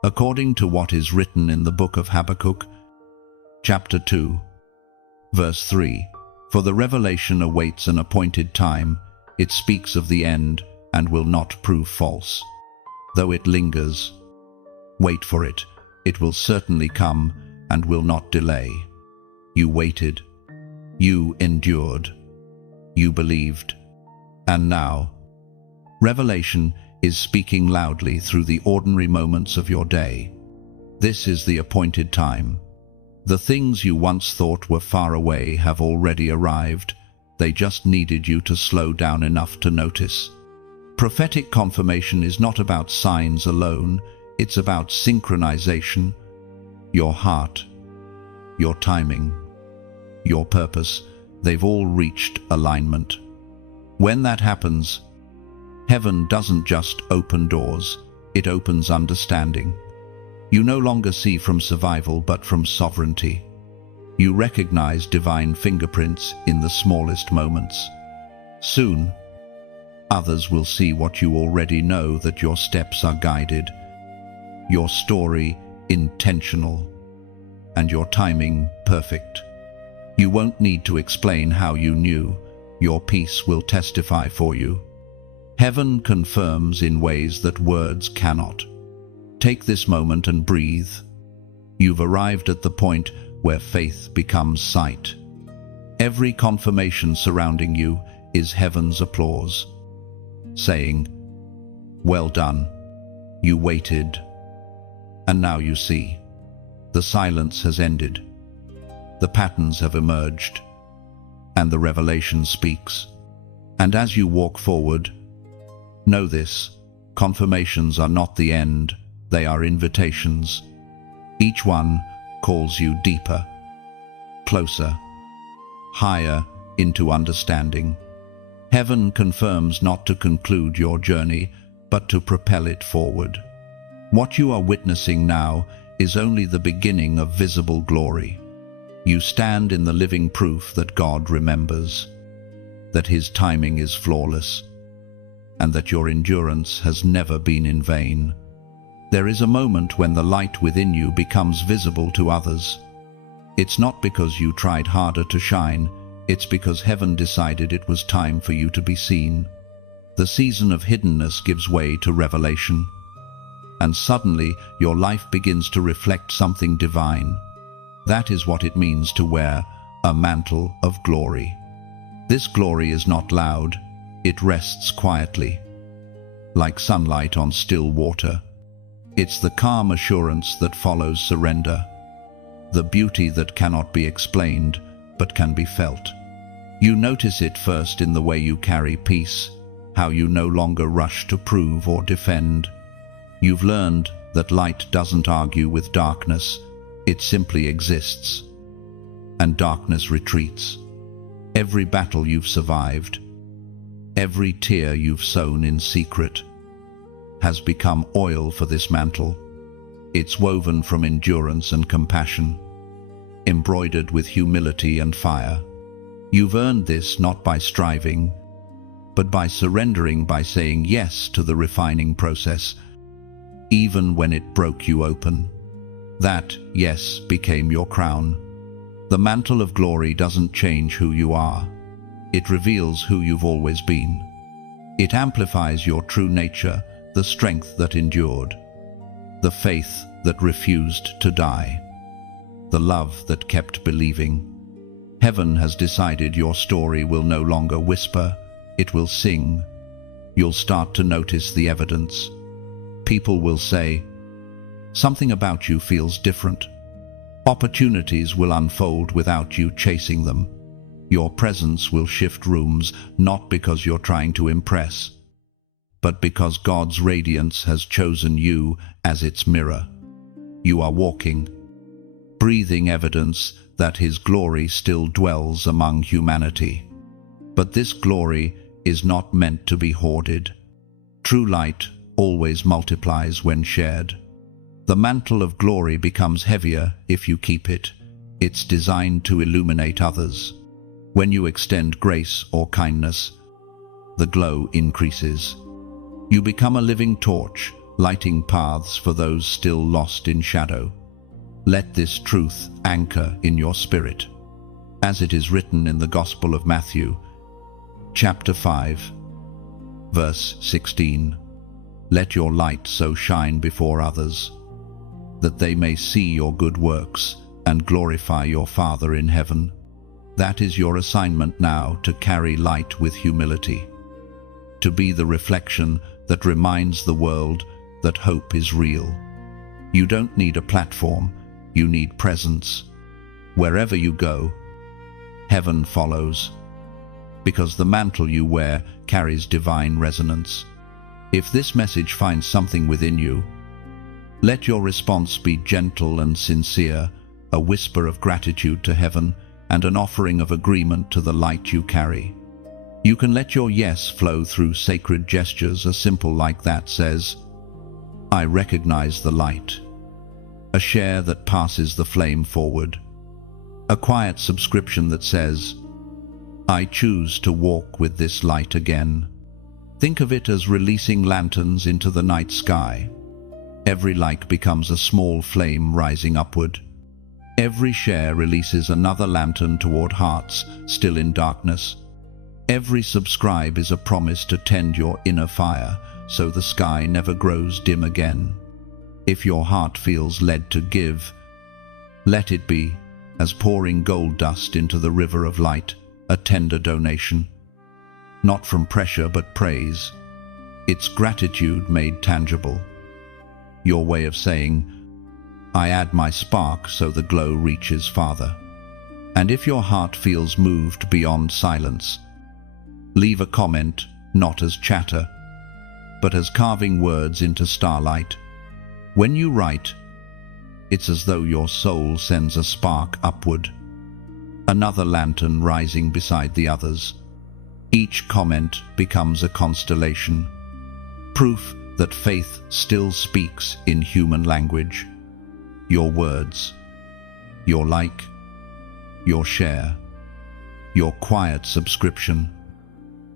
according to what is written in the book of Habakkuk, chapter 2, verse 3. For the revelation awaits an appointed time, it speaks of the end and will not prove false. Though it lingers, wait for it, it will certainly come and will not delay. You waited, you endured, you believed, and now, revelation is speaking loudly through the ordinary moments of your day. This is the appointed time. The things you once thought were far away have already arrived. They just needed you to slow down enough to notice. Prophetic confirmation is not about signs alone, it's about synchronization. Your heart, your timing, your purpose, they've all reached alignment. When that happens, heaven doesn't just open doors, it opens understanding. You no longer see from survival but from sovereignty. You recognize divine fingerprints in the smallest moments. Soon, others will see what you already know, that your steps are guided, your story intentional, and your timing perfect. You won't need to explain how you knew. Your peace will testify for you. Heaven confirms in ways that words cannot. Take this moment and breathe. You've arrived at the point where faith becomes sight. Every confirmation surrounding you is heaven's applause, saying, "Well done, you waited, and now you see." The silence has ended, the patterns have emerged, and the revelation speaks. And as you walk forward, know this: confirmations are not the end, they are invitations. Each one calls you deeper, closer, higher into understanding. Heaven confirms not to conclude your journey, but to propel it forward. What you are witnessing now is only the beginning of visible glory. You stand in the living proof that God remembers, that His timing is flawless, and that your endurance has never been in vain. There is a moment when the light within you becomes visible to others. It's not because you tried harder to shine, it's because heaven decided it was time for you to be seen. The season of hiddenness gives way to revelation, and suddenly your life begins to reflect something divine. That is what it means to wear a mantle of glory. This glory is not loud, it rests quietly, like sunlight on still water. It's the calm assurance that follows surrender, the beauty that cannot be explained but can be felt. You notice it first in the way you carry peace, how you no longer rush to prove or defend. You've learned that light doesn't argue with darkness, it simply exists, and darkness retreats. Every battle you've survived, every tear you've sown in secret, has become oil for this mantle. It's woven from endurance and compassion, embroidered with humility and fire. You've earned this not by striving, but by surrendering, by saying yes to the refining process, even when it broke you open. That yes became your crown. The mantle of glory doesn't change who you are. It reveals who you've always been. It amplifies your true nature, the strength that endured, the faith that refused to die, the love that kept believing. Heaven has decided your story will no longer whisper, it will sing. You'll start to notice the evidence. People will say, something about you feels different. Opportunities will unfold without you chasing them. Your presence will shift rooms, not because you're trying to impress, but because God's radiance has chosen you as its mirror. You are walking, breathing evidence that His glory still dwells among humanity. But this glory is not meant to be hoarded. True light always multiplies when shared. The mantle of glory becomes heavier if you keep it. It's designed to illuminate others. When you extend grace or kindness, the glow increases. You become a living torch, lighting paths for those still lost in shadow. Let this truth anchor in your spirit, as it is written in the Gospel of Matthew, chapter 5, verse 16. Let your light so shine before others, that they may see your good works and glorify your Father in heaven. That is your assignment now, to carry light with humility, to be the reflection that reminds the world that hope is real. You don't need a platform, you need presence. Wherever you go, heaven follows, because the mantle you wear carries divine resonance. If this message finds something within you, let your response be gentle and sincere, a whisper of gratitude to heaven and an offering of agreement to the light you carry. You can let your yes flow through sacred gestures. A simple like that says, I recognize the light. A share that passes the flame forward. A quiet subscription that says, I choose to walk with this light again. Think of it as releasing lanterns into the night sky. Every light becomes a small flame rising upward. Every share releases another lantern toward hearts still in darkness. Every subscribe is a promise to tend your inner fire, so the sky never grows dim again. If your heart feels led to give, let it be, as pouring gold dust into the river of light, a tender donation. Not from pressure but praise. It's gratitude made tangible. Your way of saying, I add my spark so the glow reaches farther. And if your heart feels moved beyond silence, leave a comment, not as chatter, but as carving words into starlight. When you write, it's as though your soul sends a spark upward, another lantern rising beside the others. Each comment becomes a constellation, proof that faith still speaks in human language. Your words, your like, your share, your quiet subscription,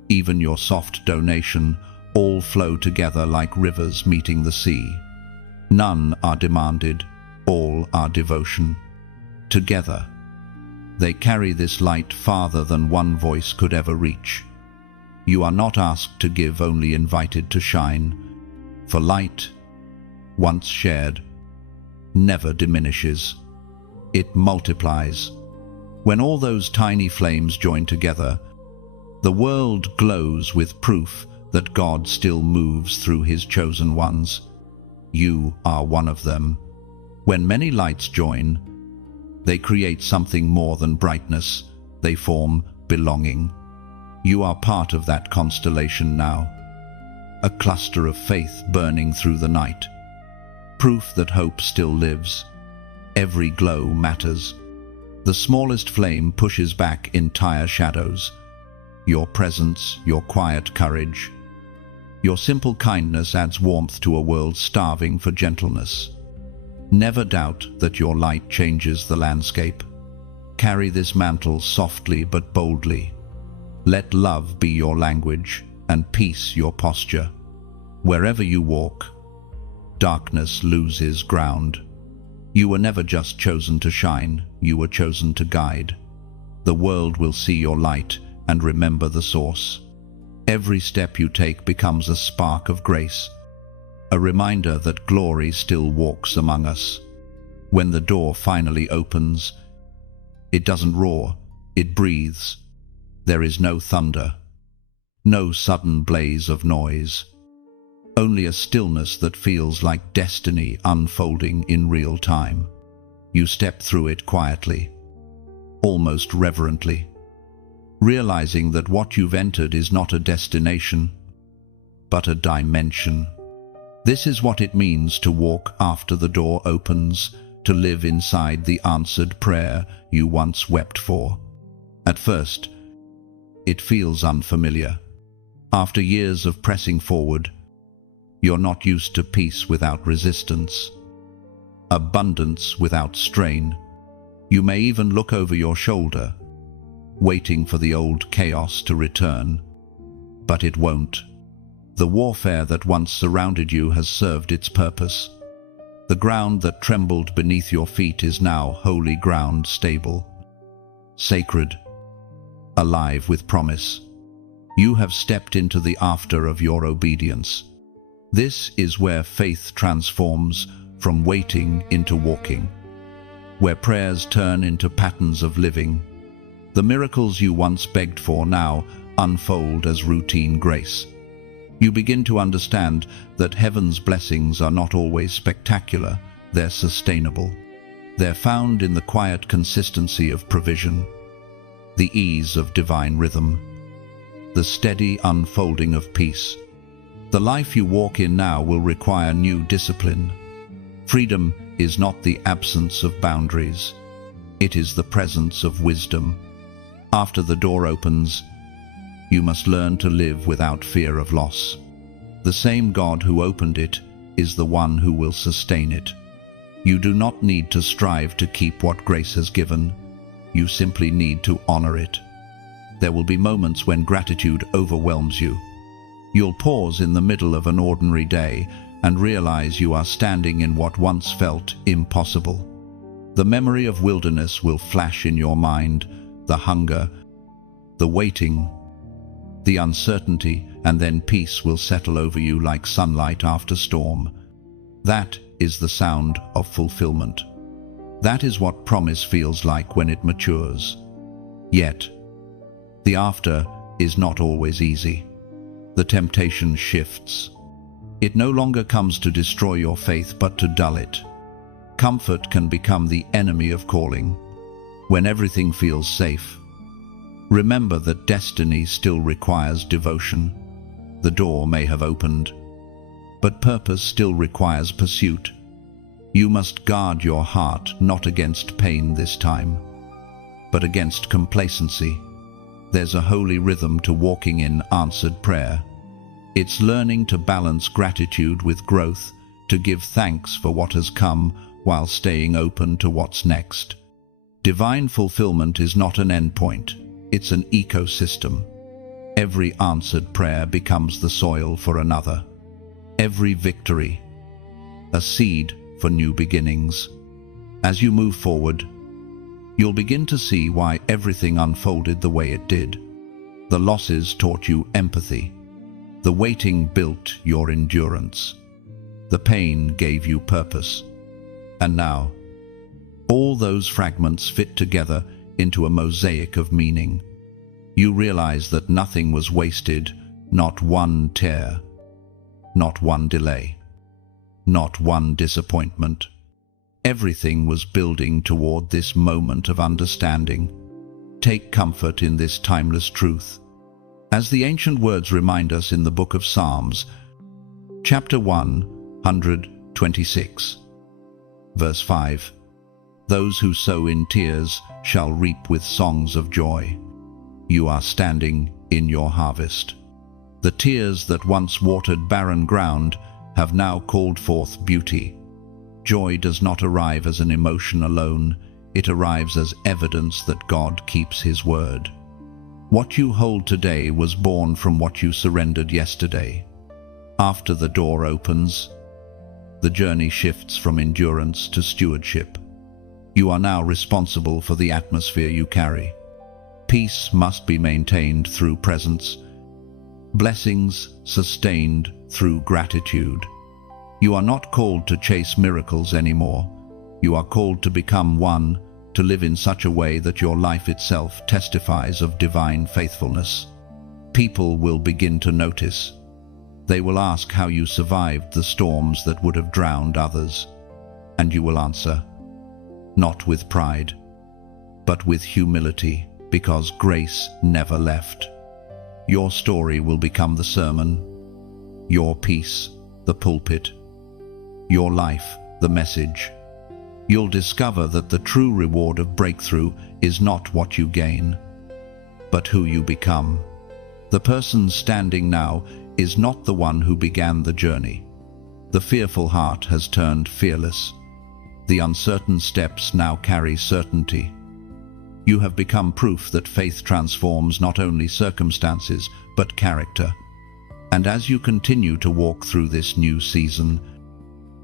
even your soft donation, all flow together like rivers meeting the sea. None are demanded, all are devotion. Together, they carry this light farther than one voice could ever reach. You are not asked to give, only invited to shine, for light, once shared, never diminishes. It multiplies. When all those tiny flames join together, the world glows with proof that God still moves through His chosen ones. You are one of them. When many lights join, they create something more than brightness. They form belonging. You are part of that constellation now, a cluster of faith burning through the night. Proof that hope still lives. Every glow matters. The smallest flame pushes back entire shadows. Your presence, your quiet courage, your simple kindness adds warmth to a world starving for gentleness. Never doubt that your light changes the landscape. Carry this mantle softly but boldly. Let love be your language and peace your posture. Wherever you walk, darkness loses ground. You were never just chosen to shine, you were chosen to guide. The world will see your light and remember the source. Every step you take becomes a spark of grace, a reminder that glory still walks among us. When the door finally opens, it doesn't roar, It breathes. There is no thunder, no sudden blaze of noise, only a stillness that feels like destiny unfolding in real time. You step through it quietly, almost reverently, realizing that what you've entered is not a destination, but a dimension. This is what it means to walk after the door opens, to live inside the answered prayer you once wept for. At first, it feels unfamiliar. After years of pressing forward, you're not used to peace without resistance, abundance without strain. You may even look over your shoulder, waiting for the old chaos to return. But it won't. The warfare that once surrounded you has served its purpose. The ground that trembled beneath your feet is now holy ground, stable, sacred, alive with promise. You have stepped into the after of your obedience. This is where faith transforms from waiting into walking, where prayers turn into patterns of living. The miracles you once begged for now unfold as routine grace. You begin to understand that heaven's blessings are not always spectacular, they're sustainable. They're found in the quiet consistency of provision, the ease of divine rhythm, the steady unfolding of peace. The life you walk in now will require new discipline. Freedom is not the absence of boundaries. It is the presence of wisdom. After the door opens, you must learn to live without fear of loss. The same God who opened it is the one who will sustain it. You do not need to strive to keep what grace has given. You simply need to honor it. There will be moments when gratitude overwhelms you. You'll pause in the middle of an ordinary day and realize you are standing in what once felt impossible. The memory of wilderness will flash in your mind, the hunger, the waiting, the uncertainty, and then peace will settle over you like sunlight after storm. That is the sound of fulfillment. That is what promise feels like when it matures. Yet, the after is not always easy. The temptation shifts. It no longer comes to destroy your faith, but to dull it. Comfort can become the enemy of calling. When everything feels safe, remember that destiny still requires devotion. The door may have opened, but purpose still requires pursuit. You must guard your heart not against pain this time, but against complacency. There's a holy rhythm to walking in answered prayer. It's learning to balance gratitude with growth, to give thanks for what has come while staying open to what's next. Divine fulfillment is not an endpoint, it's an ecosystem. Every answered prayer becomes the soil for another. Every victory, a seed for new beginnings. As you move forward, you'll begin to see why everything unfolded the way it did. The losses taught you empathy. The waiting built your endurance. The pain gave you purpose. And now, all those fragments fit together into a mosaic of meaning. You realize that nothing was wasted, not one tear, not one delay, not one disappointment. Everything was building toward this moment of understanding. Take comfort in this timeless truth. As the ancient words remind us in the book of Psalms, chapter 126, verse 5, "Those who sow in tears shall reap with songs of joy." You are standing in your harvest. The tears that once watered barren ground have now called forth beauty. Joy does not arrive as an emotion alone, it arrives as evidence that God keeps His word. What you hold today was born from what you surrendered yesterday. After the door opens, the journey shifts from endurance to stewardship. You are now responsible for the atmosphere you carry. Peace must be maintained through presence, blessings sustained through gratitude. You are not called to chase miracles anymore. You are called to become one, to live in such a way that your life itself testifies of divine faithfulness. People will begin to notice. They will ask how you survived the storms that would have drowned others. And you will answer, not with pride, but with humility, because grace never left. Your story will become the sermon, your peace, the pulpit, your life, the message. You'll discover that the true reward of breakthrough is not what you gain, but who you become. The person standing now is not the one who began the journey. The fearful heart has turned fearless. The uncertain steps now carry certainty. You have become proof that faith transforms not only circumstances, but character. And as you continue to walk through this new season,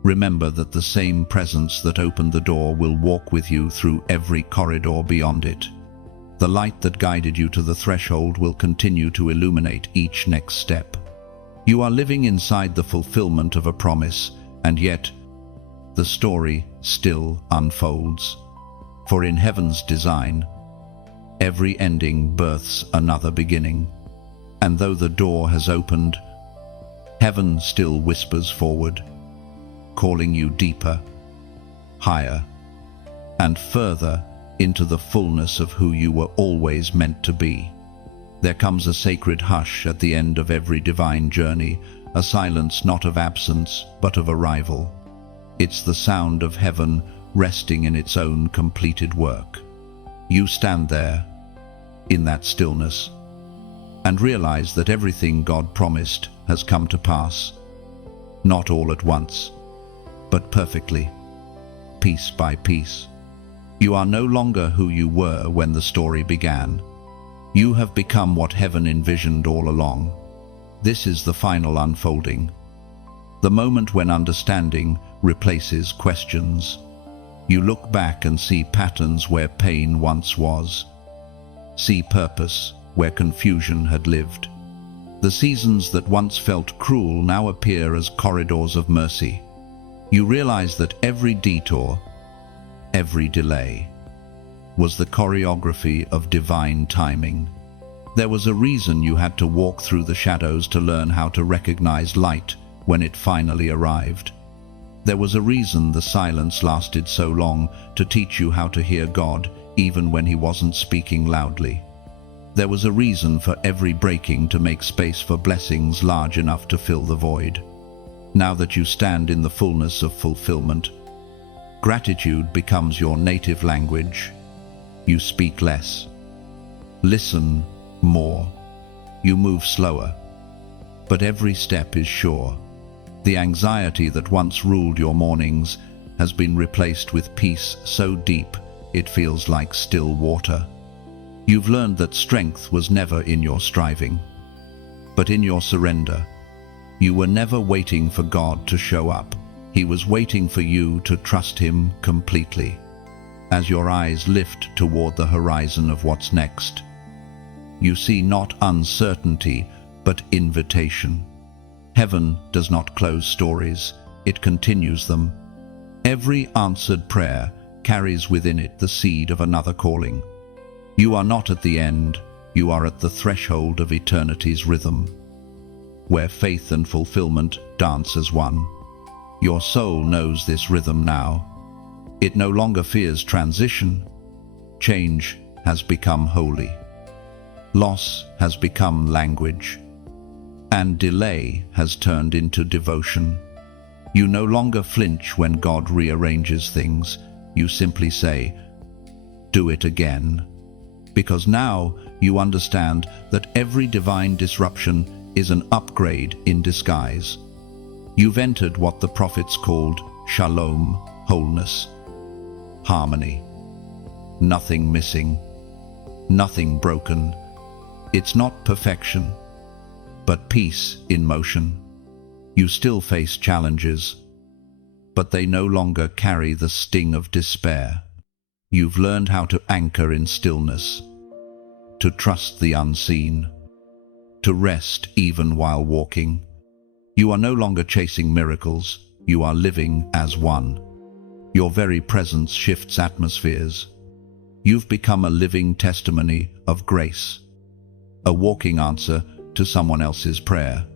remember that the same presence that opened the door will walk with you through every corridor beyond it. The light that guided you to the threshold will continue to illuminate each next step. You are living inside the fulfillment of a promise, and yet the story still unfolds. For in heaven's design, every ending births another beginning. And though the door has opened, heaven still whispers forward, calling you deeper, higher, and further into the fullness of who you were always meant to be. There comes a sacred hush at the end of every divine journey, a silence not of absence, but of arrival. It's the sound of heaven resting in its own completed work. You stand there, in that stillness, and realize that everything God promised has come to pass, not all at once, but perfectly, piece by piece. You are no longer who you were when the story began. You have become what heaven envisioned all along. This is the final unfolding, the moment when understanding replaces questions. You look back and see patterns where pain once was, see purpose where confusion had lived. The seasons that once felt cruel now appear as corridors of mercy. You realize that every detour, every delay, was the choreography of divine timing. There was a reason you had to walk through the shadows to learn how to recognize light when it finally arrived. There was a reason the silence lasted so long, to teach you how to hear God even when He wasn't speaking loudly. There was a reason for every breaking, to make space for blessings large enough to fill the void. Now that you stand in the fullness of fulfillment, gratitude becomes your native language. You speak less, listen more, you move slower, but every step is sure. The anxiety that once ruled your mornings has been replaced with peace so deep it feels like still water. You've learned that strength was never in your striving, but in your surrender. You were never waiting for God to show up. He was waiting for you to trust Him completely. As your eyes lift toward the horizon of what's next, you see not uncertainty, but invitation. Heaven does not close stories, it continues them. Every answered prayer carries within it the seed of another calling. You are not at the end, you are at the threshold of eternity's rhythm, where faith and fulfillment dance as one. Your soul knows this rhythm now. It no longer fears transition. Change has become holy. Loss has become language. And delay has turned into devotion. You no longer flinch when God rearranges things. You simply say, "Do it again." Because now you understand that every divine disruption is an upgrade in disguise. You've entered what the prophets called shalom, wholeness, harmony. Nothing missing, nothing broken. It's not perfection, but peace in motion. You still face challenges, but they no longer carry the sting of despair. You've learned how to anchor in stillness, to trust the unseen, to rest even while walking. You are no longer chasing miracles, you are living as one. Your very presence shifts atmospheres. You've become a living testimony of grace, a walking answer to someone else's prayer.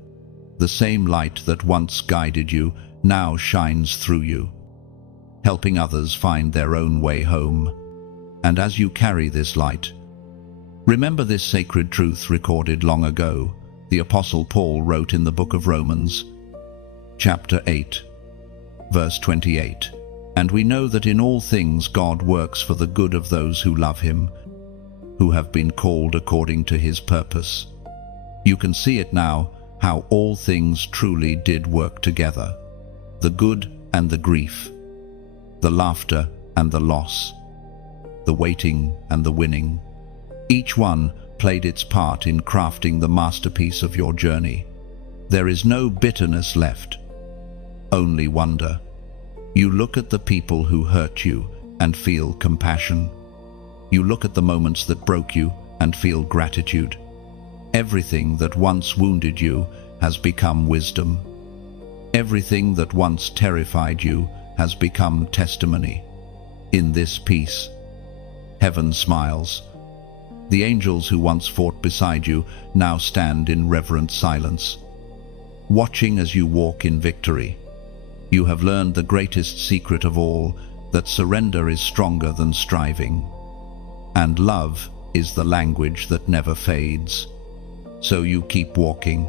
The same light that once guided you now shines through you, helping others find their own way home. And as you carry this light, remember this sacred truth recorded long ago. The Apostle Paul wrote in the book of Romans, chapter 8, verse 28, "And we know that in all things God works for the good of those who love him, who have been called according to his purpose." You can see it now, how all things truly did work together. The good and the grief, the laughter and the loss, the waiting and the winning. Each one played its part in crafting the masterpiece of your journey. There is no bitterness left, only wonder. You look at the people who hurt you and feel compassion. You look at the moments that broke you and feel gratitude. Everything that once wounded you has become wisdom. Everything that once terrified you has become testimony. In this peace, heaven smiles. The angels who once fought beside you now stand in reverent silence, watching as you walk in victory. You have learned the greatest secret of all, that surrender is stronger than striving, and love is the language that never fades. So you keep walking,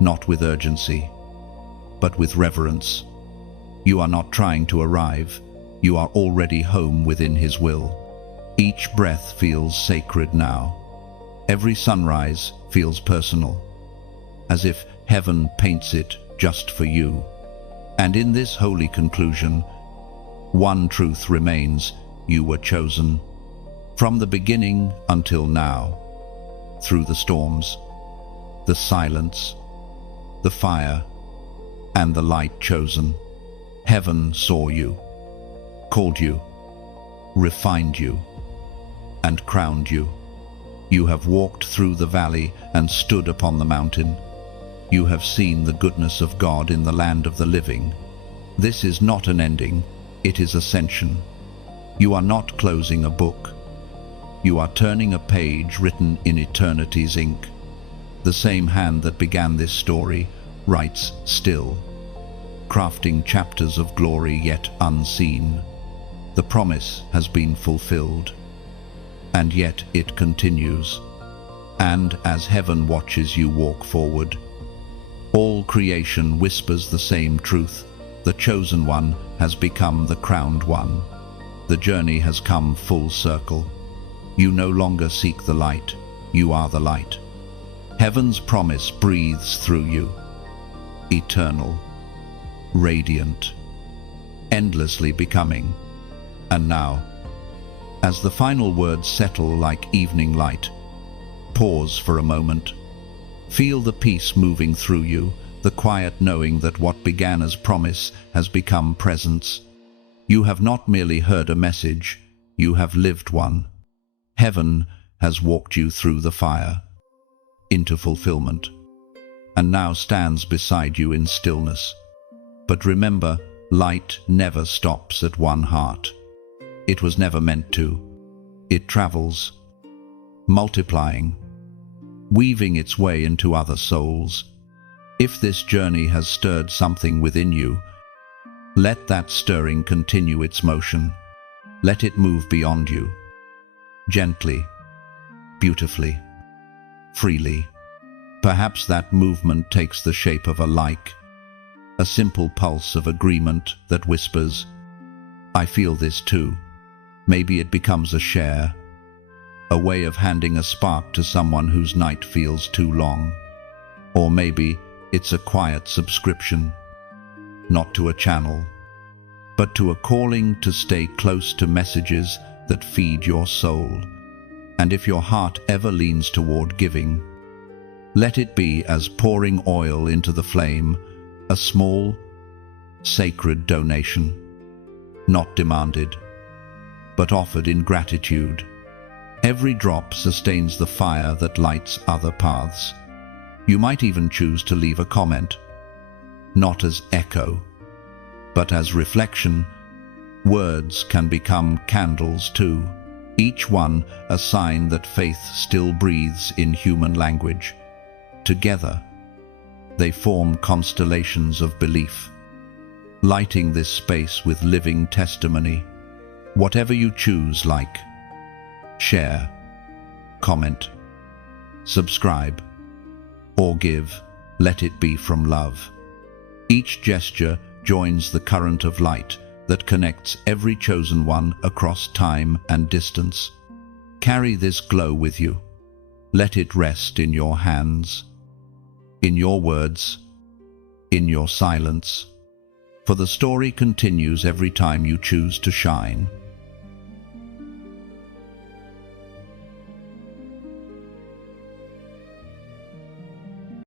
not with urgency, but with reverence. You are not trying to arrive, you are already home within his will. Each breath feels sacred now. Every sunrise feels personal, as if heaven paints it just for you. And in this holy conclusion, one truth remains: you were chosen. From the beginning until now, through the storms, the silence, the fire, and the light chosen, heaven saw you, called you, refined you, and crowned you. You have walked through the valley and stood upon the mountain. You have seen the goodness of God in the land of the living. This is not an ending, it is ascension. You are not closing a book. You are turning a page written in eternity's ink. The same hand that began this story writes still, crafting chapters of glory yet unseen. The promise has been fulfilled, and yet it continues. And as heaven watches you walk forward, all creation whispers the same truth: the chosen one has become the crowned one. The journey has come full circle. You no longer seek the light, you are the light. Heaven's promise breathes through you, eternal, radiant, endlessly becoming. And now, as the final words settle like evening light, pause for a moment. Feel the peace moving through you, the quiet knowing that what began as promise has become presence. You have not merely heard a message, you have lived one. Heaven has walked you through the fire, into fulfillment, and now stands beside you in stillness. But remember, light never stops at one heart. It was never meant to. It travels, multiplying, weaving its way into other souls. If this journey has stirred something within you, let that stirring continue its motion. Let it move beyond you, gently, beautifully, freely. Perhaps that movement takes the shape of a like, a simple pulse of agreement that whispers, "I feel this too." Maybe it becomes a share, a way of handing a spark to someone whose night feels too long. Or maybe it's a quiet subscription, not to a channel, but to a calling to stay close to messages that feed your soul. And if your heart ever leans toward giving, let it be as pouring oil into the flame, a small, sacred donation, not demanded, but offered in gratitude. Every drop sustains the fire that lights other paths. You might even choose to leave a comment, not as echo, but as reflection. Words can become candles too. each one a sign that faith still breathes in human language. Together, they form constellations of belief, lighting this space with living testimony. Whatever you choose, like, share, comment, subscribe, or give, let it be from love. Each gesture joins the current of light that connects every chosen one across time and distance. Carry this glow with you. Let it rest in your hands, in your words, in your silence. For the story continues every time you choose to shine.